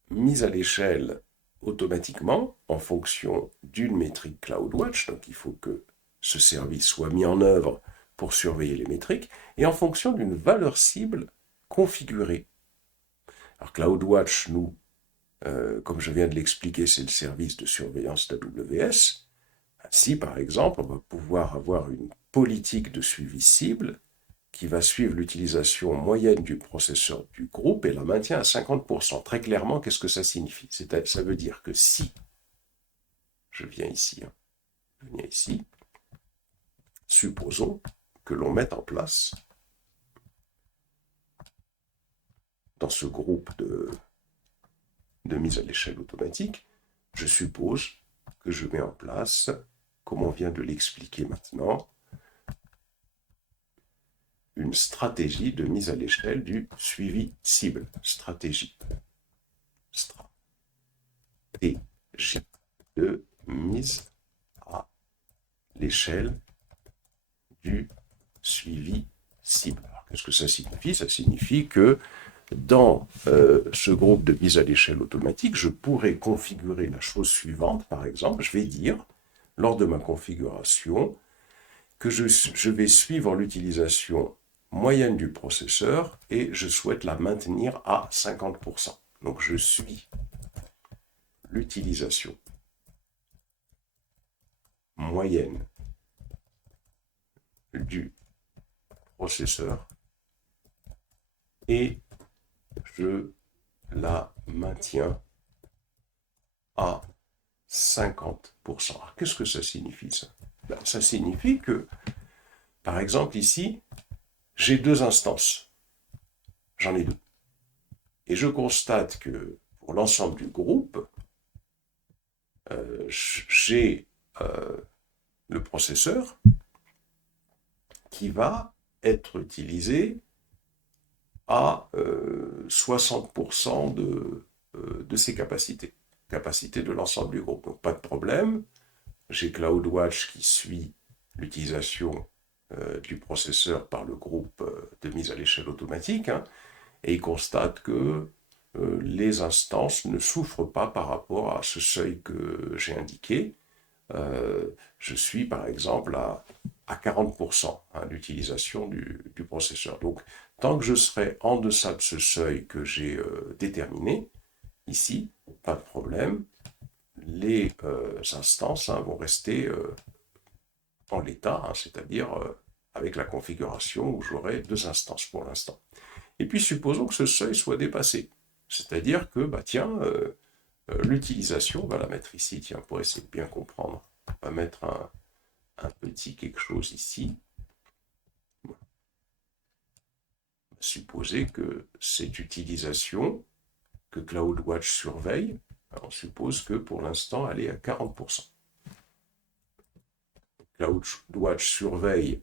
mises à l'échelle automatiquement en fonction d'une métrique CloudWatch, donc il faut que ce service soit mis en œuvre pour surveiller les métriques, et en fonction d'une valeur cible configurée. Alors CloudWatch, nous, comme je viens de l'expliquer, c'est le service de surveillance d'AWS. Ainsi, par exemple, on va pouvoir avoir une politique de suivi cible qui va suivre l'utilisation moyenne du processeur du groupe et la maintient à 50%. Très clairement, qu'est-ce que ça signifie? Ça veut dire que si je viens ici, supposons que l'on mette en place dans ce groupe de mise à l'échelle automatique, je suppose que je mets en place, comme on vient de l'expliquer maintenant, une stratégie de mise à l'échelle du suivi cible. Stratégie de mise à l'échelle du suivi cible. Qu'est-ce que ça signifie? Ça signifie que dans ce groupe de mise à l'échelle automatique, je pourrais configurer la chose suivante. Par exemple, je vais dire, lors de ma configuration, que je vais suivre l'utilisation moyenne du processeur et je souhaite la maintenir à 50%. Donc je suis l'utilisation moyenne du processeur et je la maintiens à 50%. Alors, qu'est-ce que ça signifie ça? Ben, ça signifie que, par exemple ici, j'ai deux instances. J'en ai deux. Et je constate que pour l'ensemble du groupe, j'ai le processeur qui va être utilisé à 60% de ses capacités de l'ensemble du groupe. Donc pas de problème, j'ai CloudWatch qui suit l'utilisation du processeur par le groupe de mise à l'échelle automatique, hein, et il constate que les instances ne souffrent pas par rapport à ce seuil que j'ai indiqué. Je suis par exemple à 40% d'utilisation du processeur. Donc, tant que je serai en deçà de ce seuil que j'ai déterminé, ici, pas de problème, les instances vont rester en l'état, c'est-à-dire avec la configuration où j'aurai deux instances pour l'instant. Et puis, supposons que ce seuil soit dépassé. C'est-à-dire que, l'utilisation, on va la mettre ici, tiens, pour essayer de bien comprendre. On va mettre un petit quelque chose ici. Supposer que cette utilisation que CloudWatch surveille, on suppose que pour l'instant, elle est à 40%. CloudWatch surveille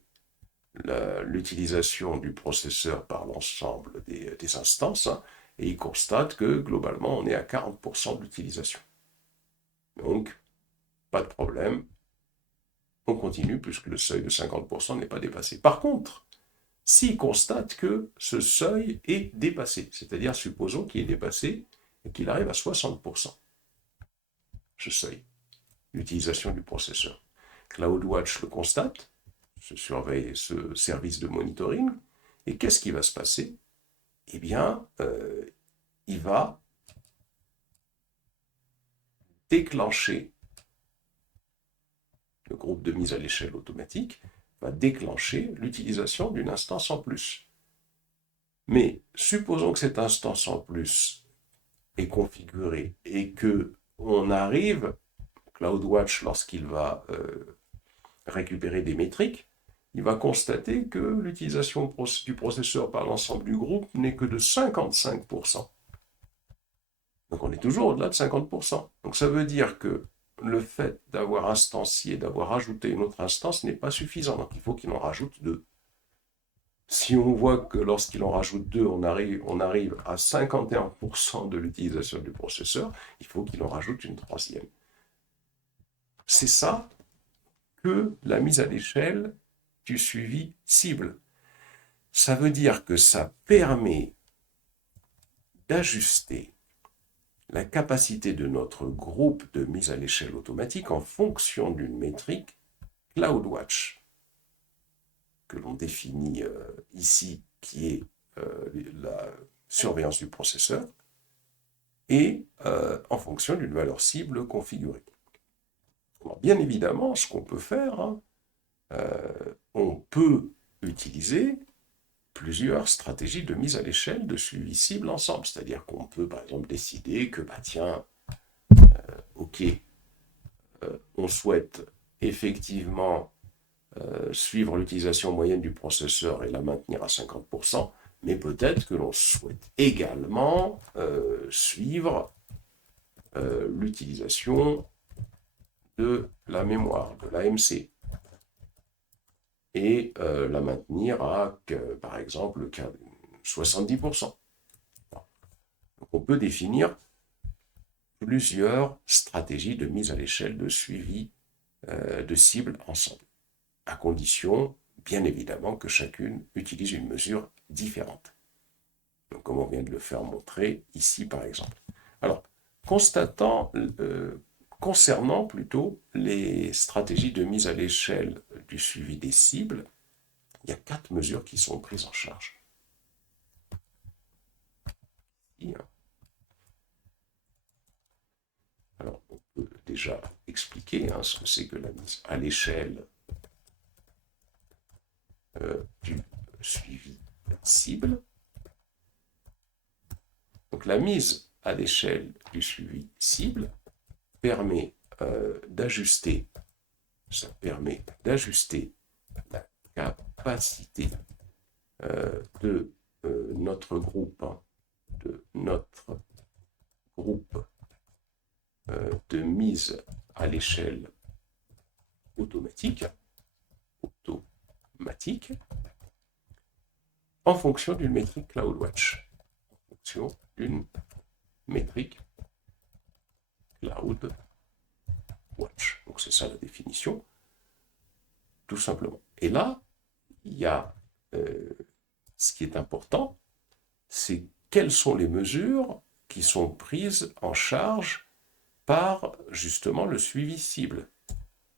l'utilisation du processeur par l'ensemble des instances, hein, et il constate que globalement, on est à 40% de l'utilisation. Donc, pas de problème, on continue puisque le seuil de 50% n'est pas dépassé. Par contre, s'il constate que ce seuil est dépassé, c'est-à-dire supposons qu'il est dépassé et qu'il arrive à 60%, ce seuil, l'utilisation du processeur. CloudWatch le constate, ce service de monitoring, et qu'est-ce qui va se passer? Eh bien, il va déclencher, le groupe de mise à l'échelle automatique va déclencher l'utilisation d'une instance en plus. Mais supposons que cette instance en plus est configurée et que on arrive, CloudWatch, lorsqu'il va récupérer des métriques, il va constater que l'utilisation du processeur par l'ensemble du groupe n'est que de 55%. Donc on est toujours au-delà de 50%. Donc ça veut dire que le fait d'avoir instancié, d'avoir ajouté une autre instance n'est pas suffisant. Donc il faut qu'il en rajoute deux. Si on voit que lorsqu'il en rajoute deux, on arrive à 51% de l'utilisation du processeur, il faut qu'il en rajoute une troisième. C'est ça que la mise à l'échelle du suivi cible. Ça veut dire que ça permet d'ajuster la capacité de notre groupe de mise à l'échelle automatique en fonction d'une métrique CloudWatch, que l'on définit ici, qui est la surveillance du processeur, et en fonction d'une valeur cible configurée. Alors, bien évidemment, ce qu'on peut faire, on peut utiliser plusieurs stratégies de mise à l'échelle de suivi cible ensemble. C'est-à-dire qu'on peut, par exemple, décider que, ok, on souhaite effectivement suivre l'utilisation moyenne du processeur et la maintenir à 50%, Mais peut-être que l'on souhaite également suivre l'utilisation de la mémoire, de l'AMC, et la maintenir à, par exemple, 70%. Donc on peut définir plusieurs stratégies de mise à l'échelle de suivi de cibles ensemble, à condition, bien évidemment, que chacune utilise une mesure différente. Donc, comme on vient de le faire montrer ici, par exemple. Alors, concernant plutôt les stratégies de mise à l'échelle du suivi des cibles, il y a 4 mesures qui sont prises en charge. Alors, on peut déjà expliquer ce que c'est que la mise à l'échelle du suivi cible. Donc, la mise à l'échelle du suivi cible permet d'ajuster la capacité de notre groupe, de mise à l'échelle automatique, en fonction d'une métrique CloudWatch. En fonction d'une métrique CloudWatch. Donc c'est ça la définition, tout simplement. Et là, il y a ce qui est important, c'est quelles sont les mesures qui sont prises en charge par justement le suivi cible.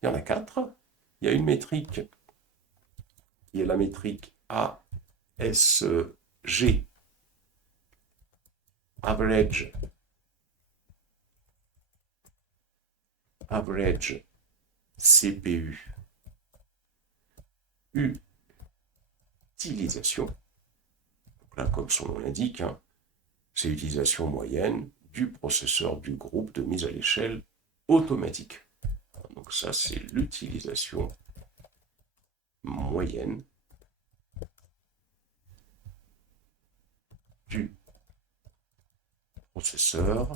Il y en a 4. Il y a une métrique qui est la métrique ASG, Average CPU, utilisation. Donc là, comme son nom l'indique, c'est l'utilisation moyenne du processeur du groupe de mise à l'échelle automatique. Donc ça, c'est l'utilisation moyenne du processeur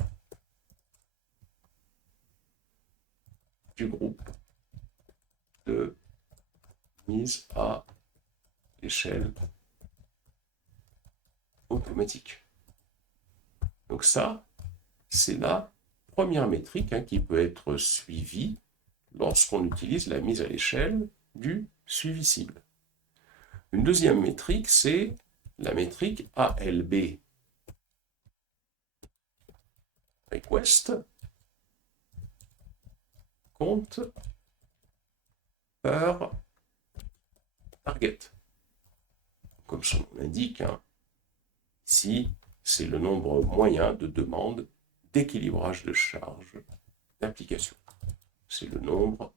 du groupe de mise à l'échelle automatique. Donc ça, c'est la première métrique qui peut être suivie lorsqu'on utilise la mise à l'échelle du suivi cible. Une deuxième métrique, c'est la métrique ALB, Request compte per target. Comme son nom l'indique, ici, c'est le nombre moyen de demandes d'équilibrage de charge d'application. C'est le nombre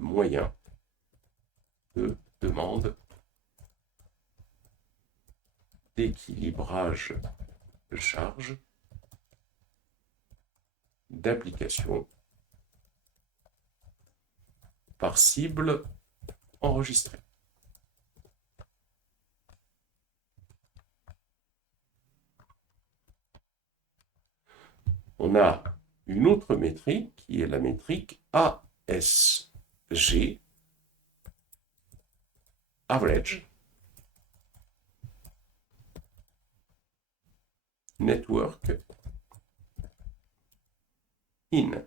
moyen de demandes d'équilibrage de charge d'application par cible enregistrée. On a une autre métrique qui est la métrique ASG, Average Network In.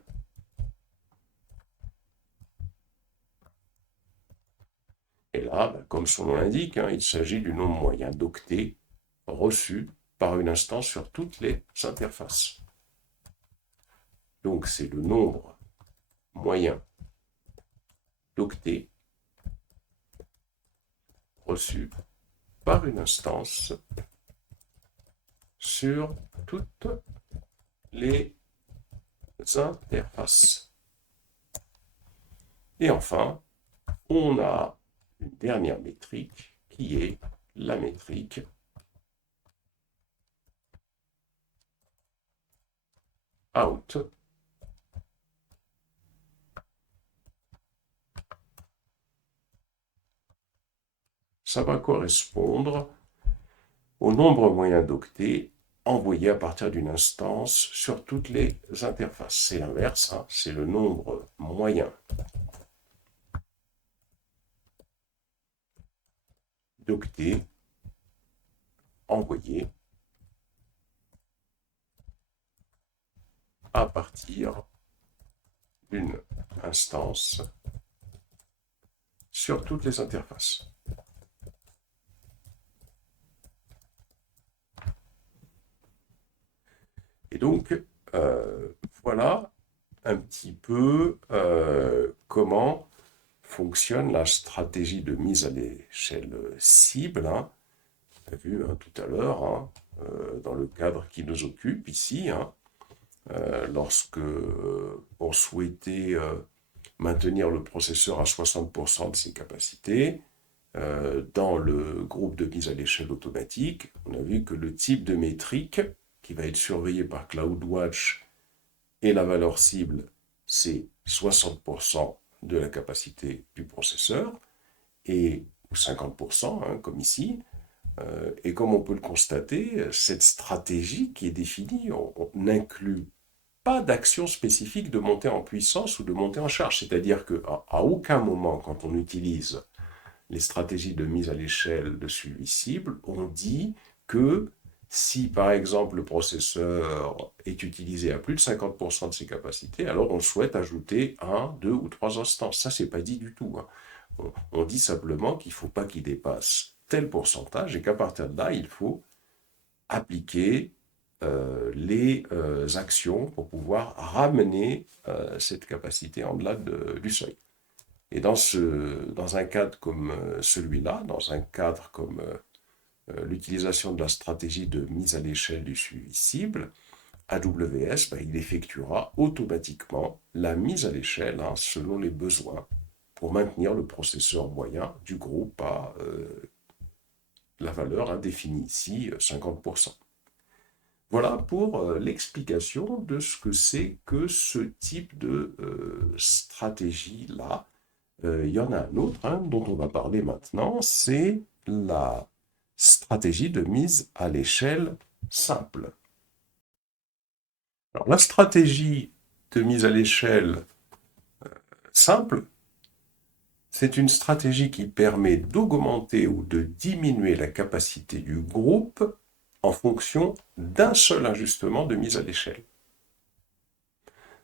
Et là, comme son nom l'indique, il s'agit du nombre moyen d'octets reçus par une instance sur toutes les interfaces. Donc c'est le nombre moyen d'octets reçus par une instance sur toutes les interfaces. Et enfin, on a une dernière métrique qui est la métrique out ça va correspondre au nombre moyen d'octets envoyé à partir d'une instance sur toutes les interfaces. C'est l'inverse, hein, c'est le nombre moyen d'octets envoyés à partir d'une instance sur toutes les interfaces. Et donc, voilà un petit peu comment fonctionne la stratégie de mise à l'échelle cible, hein. On a vu hein, tout à l'heure, hein, dans le cadre qui nous occupe ici, hein, lorsque on souhaitait maintenir le processeur à 60% de ses capacités, dans le groupe de mise à l'échelle automatique, on a vu que le type de métrique qui va être surveillé par CloudWatch et la valeur cible, c'est 60% de la capacité du processeur, et 50%, hein, comme ici. Et comme on peut le constater, cette stratégie qui est définie, on n'inclut pas d'action spécifique de montée en puissance ou de montée en charge. C'est-à-dire qu'à aucun moment, quand on utilise les stratégies de mise à l'échelle de suivi cible, on dit que si, par exemple, le processeur est utilisé à plus de 50% de ses capacités, alors on souhaite ajouter 1, 2 ou 3 instances. Ça, c'est pas dit du tout, hein. On dit simplement qu'il ne faut pas qu'il dépasse tel pourcentage et qu'à partir de là, il faut appliquer les actions pour pouvoir ramener cette capacité en delà du seuil. Et dans un cadre comme celui-là, dans un cadre comme l'utilisation de la stratégie de mise à l'échelle du suivi cible, AWS, il effectuera automatiquement la mise à l'échelle hein, selon les besoins pour maintenir le processeur moyen du groupe à la valeur indéfinie ici, 50%. Voilà pour l'explication de ce que c'est que ce type de stratégie-là. Il y en a un autre hein, dont on va parler maintenant, c'est la stratégie de mise à l'échelle simple. Alors, la stratégie de mise à l'échelle simple, c'est une stratégie qui permet d'augmenter ou de diminuer la capacité du groupe en fonction d'un seul ajustement de mise à l'échelle.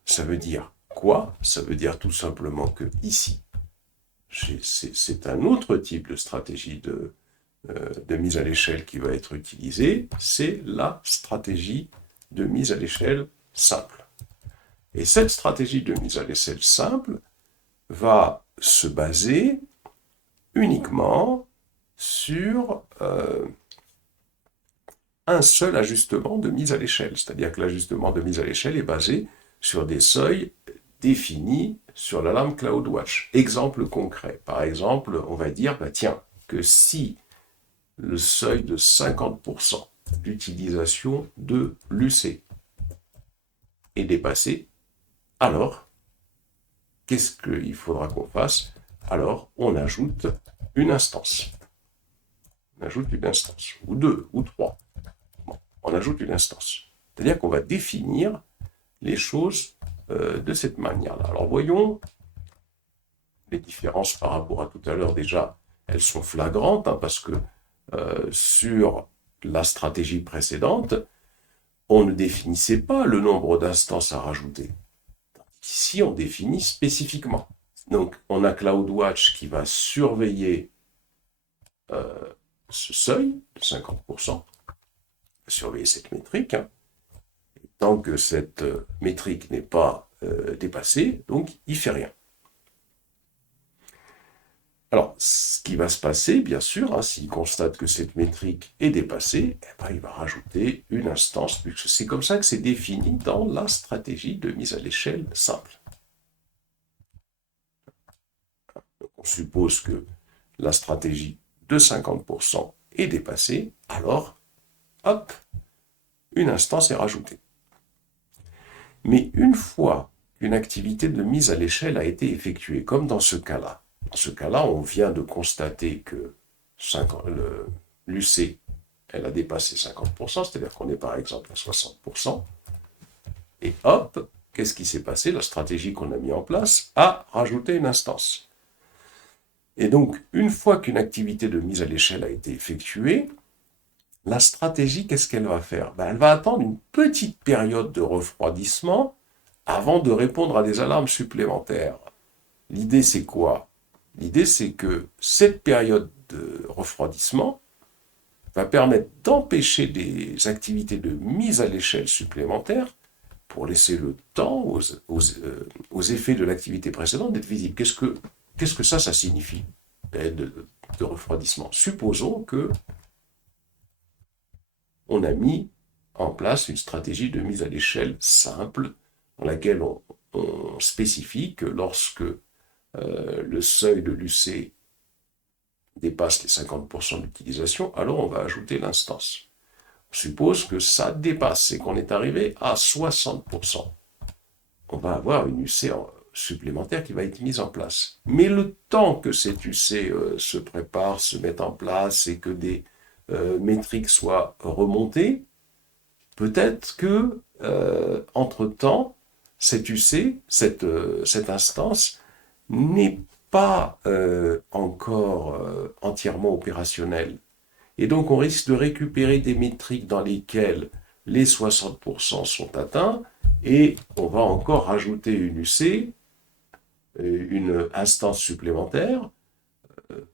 Ça veut dire quoi? Ça veut dire tout simplement que ici, c'est un autre type de stratégie de mise à l'échelle qui va être utilisée, c'est la stratégie de mise à l'échelle simple. Et cette stratégie de mise à l'échelle simple va se baser uniquement sur un seul ajustement de mise à l'échelle. C'est-à-dire que l'ajustement de mise à l'échelle est basé sur des seuils définis sur la lame CloudWatch. Exemple concret. Par exemple, on va dire, tiens, que si le seuil de 50% d'utilisation de l'UC est dépassé, alors, qu'est-ce qu'il faudra qu'on fasse? Alors, on ajoute une instance. On ajoute une instance, ou deux, ou trois. Bon, on ajoute une instance. C'est-à-dire qu'on va définir les choses de cette manière-là. Alors, voyons les différences par rapport à tout à l'heure. Déjà, elles sont flagrantes, hein, parce que sur la stratégie précédente, on ne définissait pas le nombre d'instances à rajouter. Ici, on définit spécifiquement. Donc, on a CloudWatch qui va surveiller ce seuil de 50%, surveiller cette métrique. Hein. Tant que cette métrique n'est pas dépassée, donc il ne fait rien. Alors, ce qui va se passer, bien sûr, hein, s'il constate que cette métrique est dépassée, il va rajouter une instance, puisque c'est comme ça que c'est défini dans la stratégie de mise à l'échelle simple. Donc, on suppose que la stratégie de 50% est dépassée, alors, hop, une instance est rajoutée. Mais une fois qu'une activité de mise à l'échelle a été effectuée, comme dans ce cas-là, on vient de constater que l'UC, elle a dépassé 50%, c'est-à-dire qu'on est par exemple à 60%, et hop, qu'est-ce qui s'est passé? La stratégie qu'on a mis en place a rajouté une instance. Et donc, une fois qu'une activité de mise à l'échelle a été effectuée, la stratégie, qu'est-ce qu'elle va faire? Elle va attendre une petite période de refroidissement avant de répondre à des alarmes supplémentaires. L'idée, c'est quoi? L'idée, c'est que cette période de refroidissement va permettre d'empêcher des activités de mise à l'échelle supplémentaires pour laisser le temps aux effets de l'activité précédente d'être visibles. Qu'est-ce que ça signifie de refroidissement? Supposons que on a mis en place une stratégie de mise à l'échelle simple dans laquelle on spécifie que lorsque le seuil de l'UC dépasse les 50% d'utilisation, alors on va ajouter l'instance. On suppose que ça dépasse et qu'on est arrivé à 60%. On va avoir une UC supplémentaire qui va être mise en place. Mais le temps que cette UC se prépare, se mette en place et que des métriques soient remontées, peut-être que entre-temps, cette UC, cette instance, n'est pas encore entièrement opérationnelle. Et donc on risque de récupérer des métriques dans lesquelles les 60% sont atteints et on va encore rajouter une UC, une instance supplémentaire,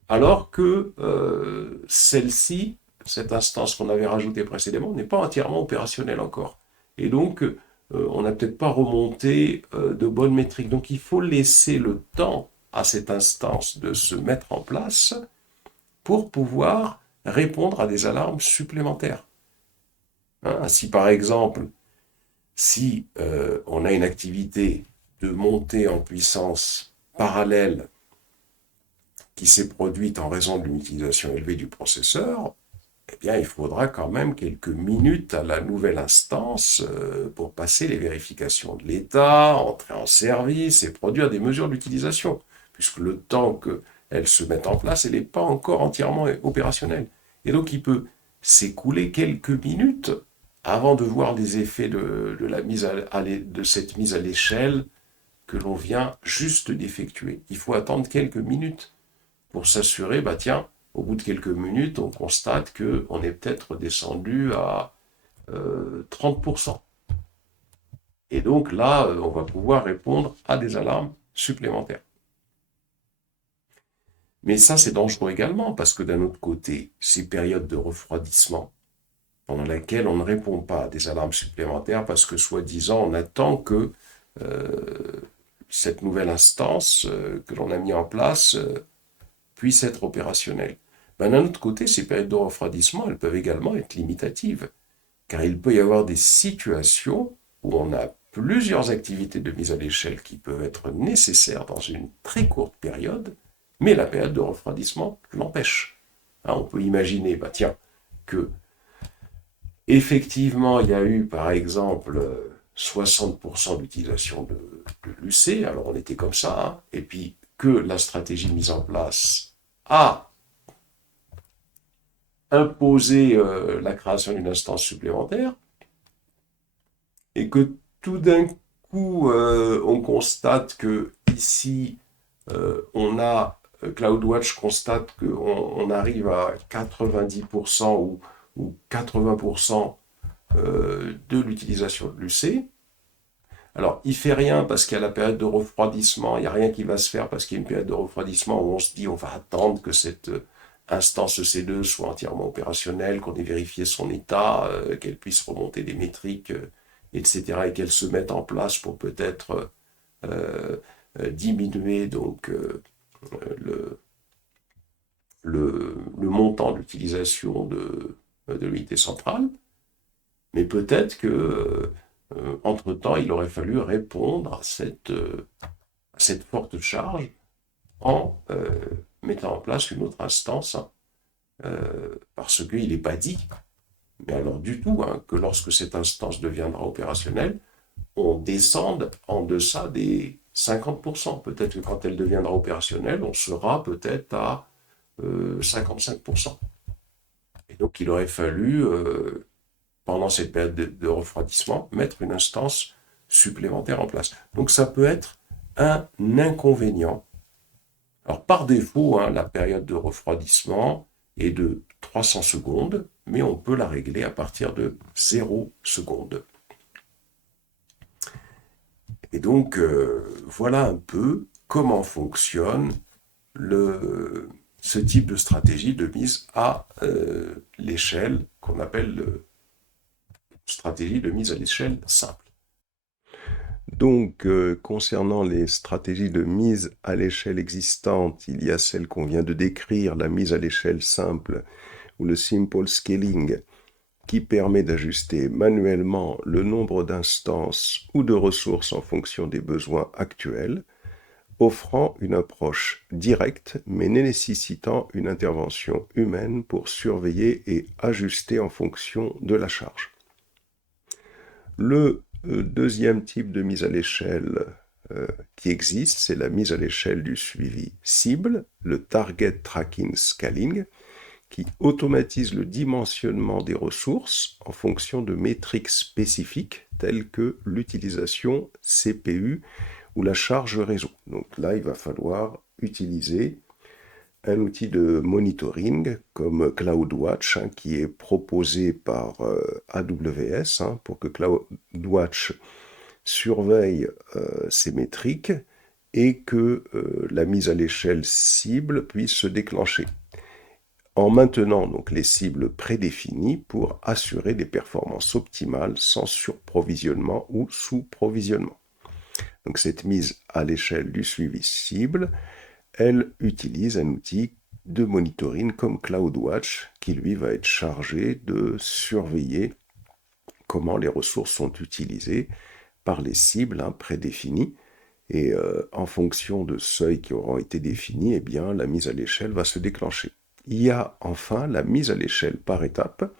alors que celle-ci, cette instance qu'on avait rajoutée précédemment, n'est pas entièrement opérationnelle encore. Et donc, on n'a peut-être pas remonté de bonnes métriques. Donc, il faut laisser le temps à cette instance de se mettre en place pour pouvoir répondre à des alarmes supplémentaires. Si par exemple, si on a une activité de montée en puissance parallèle qui s'est produite en raison d'une utilisation élevée du processeur, eh bien, il faudra quand même quelques minutes à la nouvelle instance pour passer les vérifications de l'état, entrer en service et produire des mesures d'utilisation, puisque le temps qu'elle se mette en place, elle n'est pas encore entièrement opérationnelle. Et donc, il peut s'écouler quelques minutes avant de voir les effets de cette mise à l'échelle que l'on vient juste d'effectuer. Il faut attendre quelques minutes pour s'assurer, tiens, au bout de quelques minutes, on constate qu'on est peut-être descendu à 30%. Et donc là, on va pouvoir répondre à des alarmes supplémentaires. Mais ça, c'est dangereux également, parce que d'un autre côté, ces périodes de refroidissement, pendant lesquelles on ne répond pas à des alarmes supplémentaires, parce que soi-disant, on attend que cette nouvelle instance que l'on a mis en place puisse être opérationnelle. D'un autre côté, ces périodes de refroidissement, elles peuvent également être limitatives, car il peut y avoir des situations où on a plusieurs activités de mise à l'échelle qui peuvent être nécessaires dans une très courte période, mais la période de refroidissement l'empêche. On peut imaginer, que effectivement, il y a eu, par exemple, 60% d'utilisation de l'UC, alors on était comme ça, et puis que la stratégie mise en place a imposé la création d'une instance supplémentaire, et que tout d'un coup, on constate que ici, CloudWatch constate qu'on arrive à 90% ou 80% de l'utilisation de l'UC. Alors, il ne fait rien parce qu'il y a la période de refroidissement, il n'y a rien qui va se faire parce qu'il y a une période de refroidissement où on se dit on va attendre que cette instance EC2 soit entièrement opérationnelle, qu'on ait vérifié son état, qu'elle puisse remonter des métriques, etc., et qu'elle se mette en place pour peut-être diminuer donc le montant d'utilisation de l'unité centrale. Mais peut-être que entre-temps, il aurait fallu répondre à cette forte charge en mettant en place une autre instance, parce qu'il n'est pas dit, mais alors du tout, que lorsque cette instance deviendra opérationnelle, on descende en deçà des 50%. Peut-être que quand elle deviendra opérationnelle, on sera peut-être à 55%. Et donc, il aurait fallu, pendant cette période de refroidissement, mettre une instance supplémentaire en place. Donc, ça peut être un inconvénient. Alors, par défaut, hein, la période de refroidissement est de 300 secondes, mais on peut la régler à partir de 0 secondes. Et donc, voilà un peu comment fonctionne ce type de stratégie de mise à l'échelle qu'on appelle stratégie de mise à l'échelle simple. Donc, concernant les stratégies de mise à l'échelle existantes, il y a celle qu'on vient de décrire, la mise à l'échelle simple, ou le simple scaling, qui permet d'ajuster manuellement le nombre d'instances ou de ressources en fonction des besoins actuels, offrant une approche directe mais nécessitant une intervention humaine pour surveiller et ajuster en fonction de la charge. Le deuxième type de mise à l'échelle qui existe, c'est la mise à l'échelle du suivi cible, le Target Tracking Scaling, qui automatise le dimensionnement des ressources en fonction de métriques spécifiques telles que l'utilisation CPU ou la charge réseau. Donc là, il va falloir utiliser un outil de monitoring comme CloudWatch qui est proposé par AWS pour que CloudWatch surveille ces métriques et que la mise à l'échelle cible puisse se déclencher en maintenant donc les cibles prédéfinies pour assurer des performances optimales sans surprovisionnement ou sous-provisionnement. Donc cette mise à l'échelle du suivi cible, elle utilise un outil de monitoring comme CloudWatch qui lui va être chargé de surveiller comment les ressources sont utilisées par les cibles prédéfinies. Et en fonction de seuils qui auront été définis, eh bien, la mise à l'échelle va se déclencher. Il y a enfin la mise à l'échelle par étapes,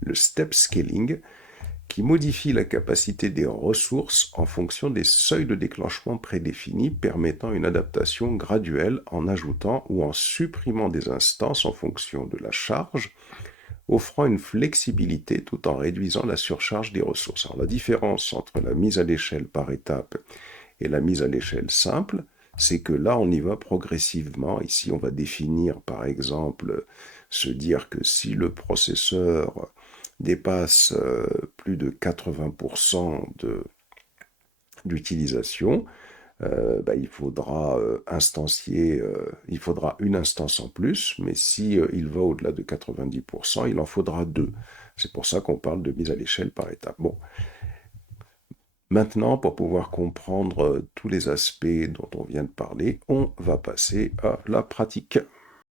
le step scaling, qui modifie la capacité des ressources en fonction des seuils de déclenchement prédéfinis, permettant une adaptation graduelle en ajoutant ou en supprimant des instances en fonction de la charge, offrant une flexibilité tout en réduisant la surcharge des ressources. Alors, la différence entre la mise à l'échelle par étapes et la mise à l'échelle simple, c'est que là, on y va progressivement. Ici, on va définir, par exemple, se dire que si le processeur dépasse plus de 80% d'utilisation, il faudra instancier, il faudra une instance en plus, mais si il va au-delà de 90%, il en faudra deux. C'est pour ça qu'on parle de mise à l'échelle par étape. Bon. Maintenant, pour pouvoir comprendre tous les aspects dont on vient de parler, on va passer à la pratique.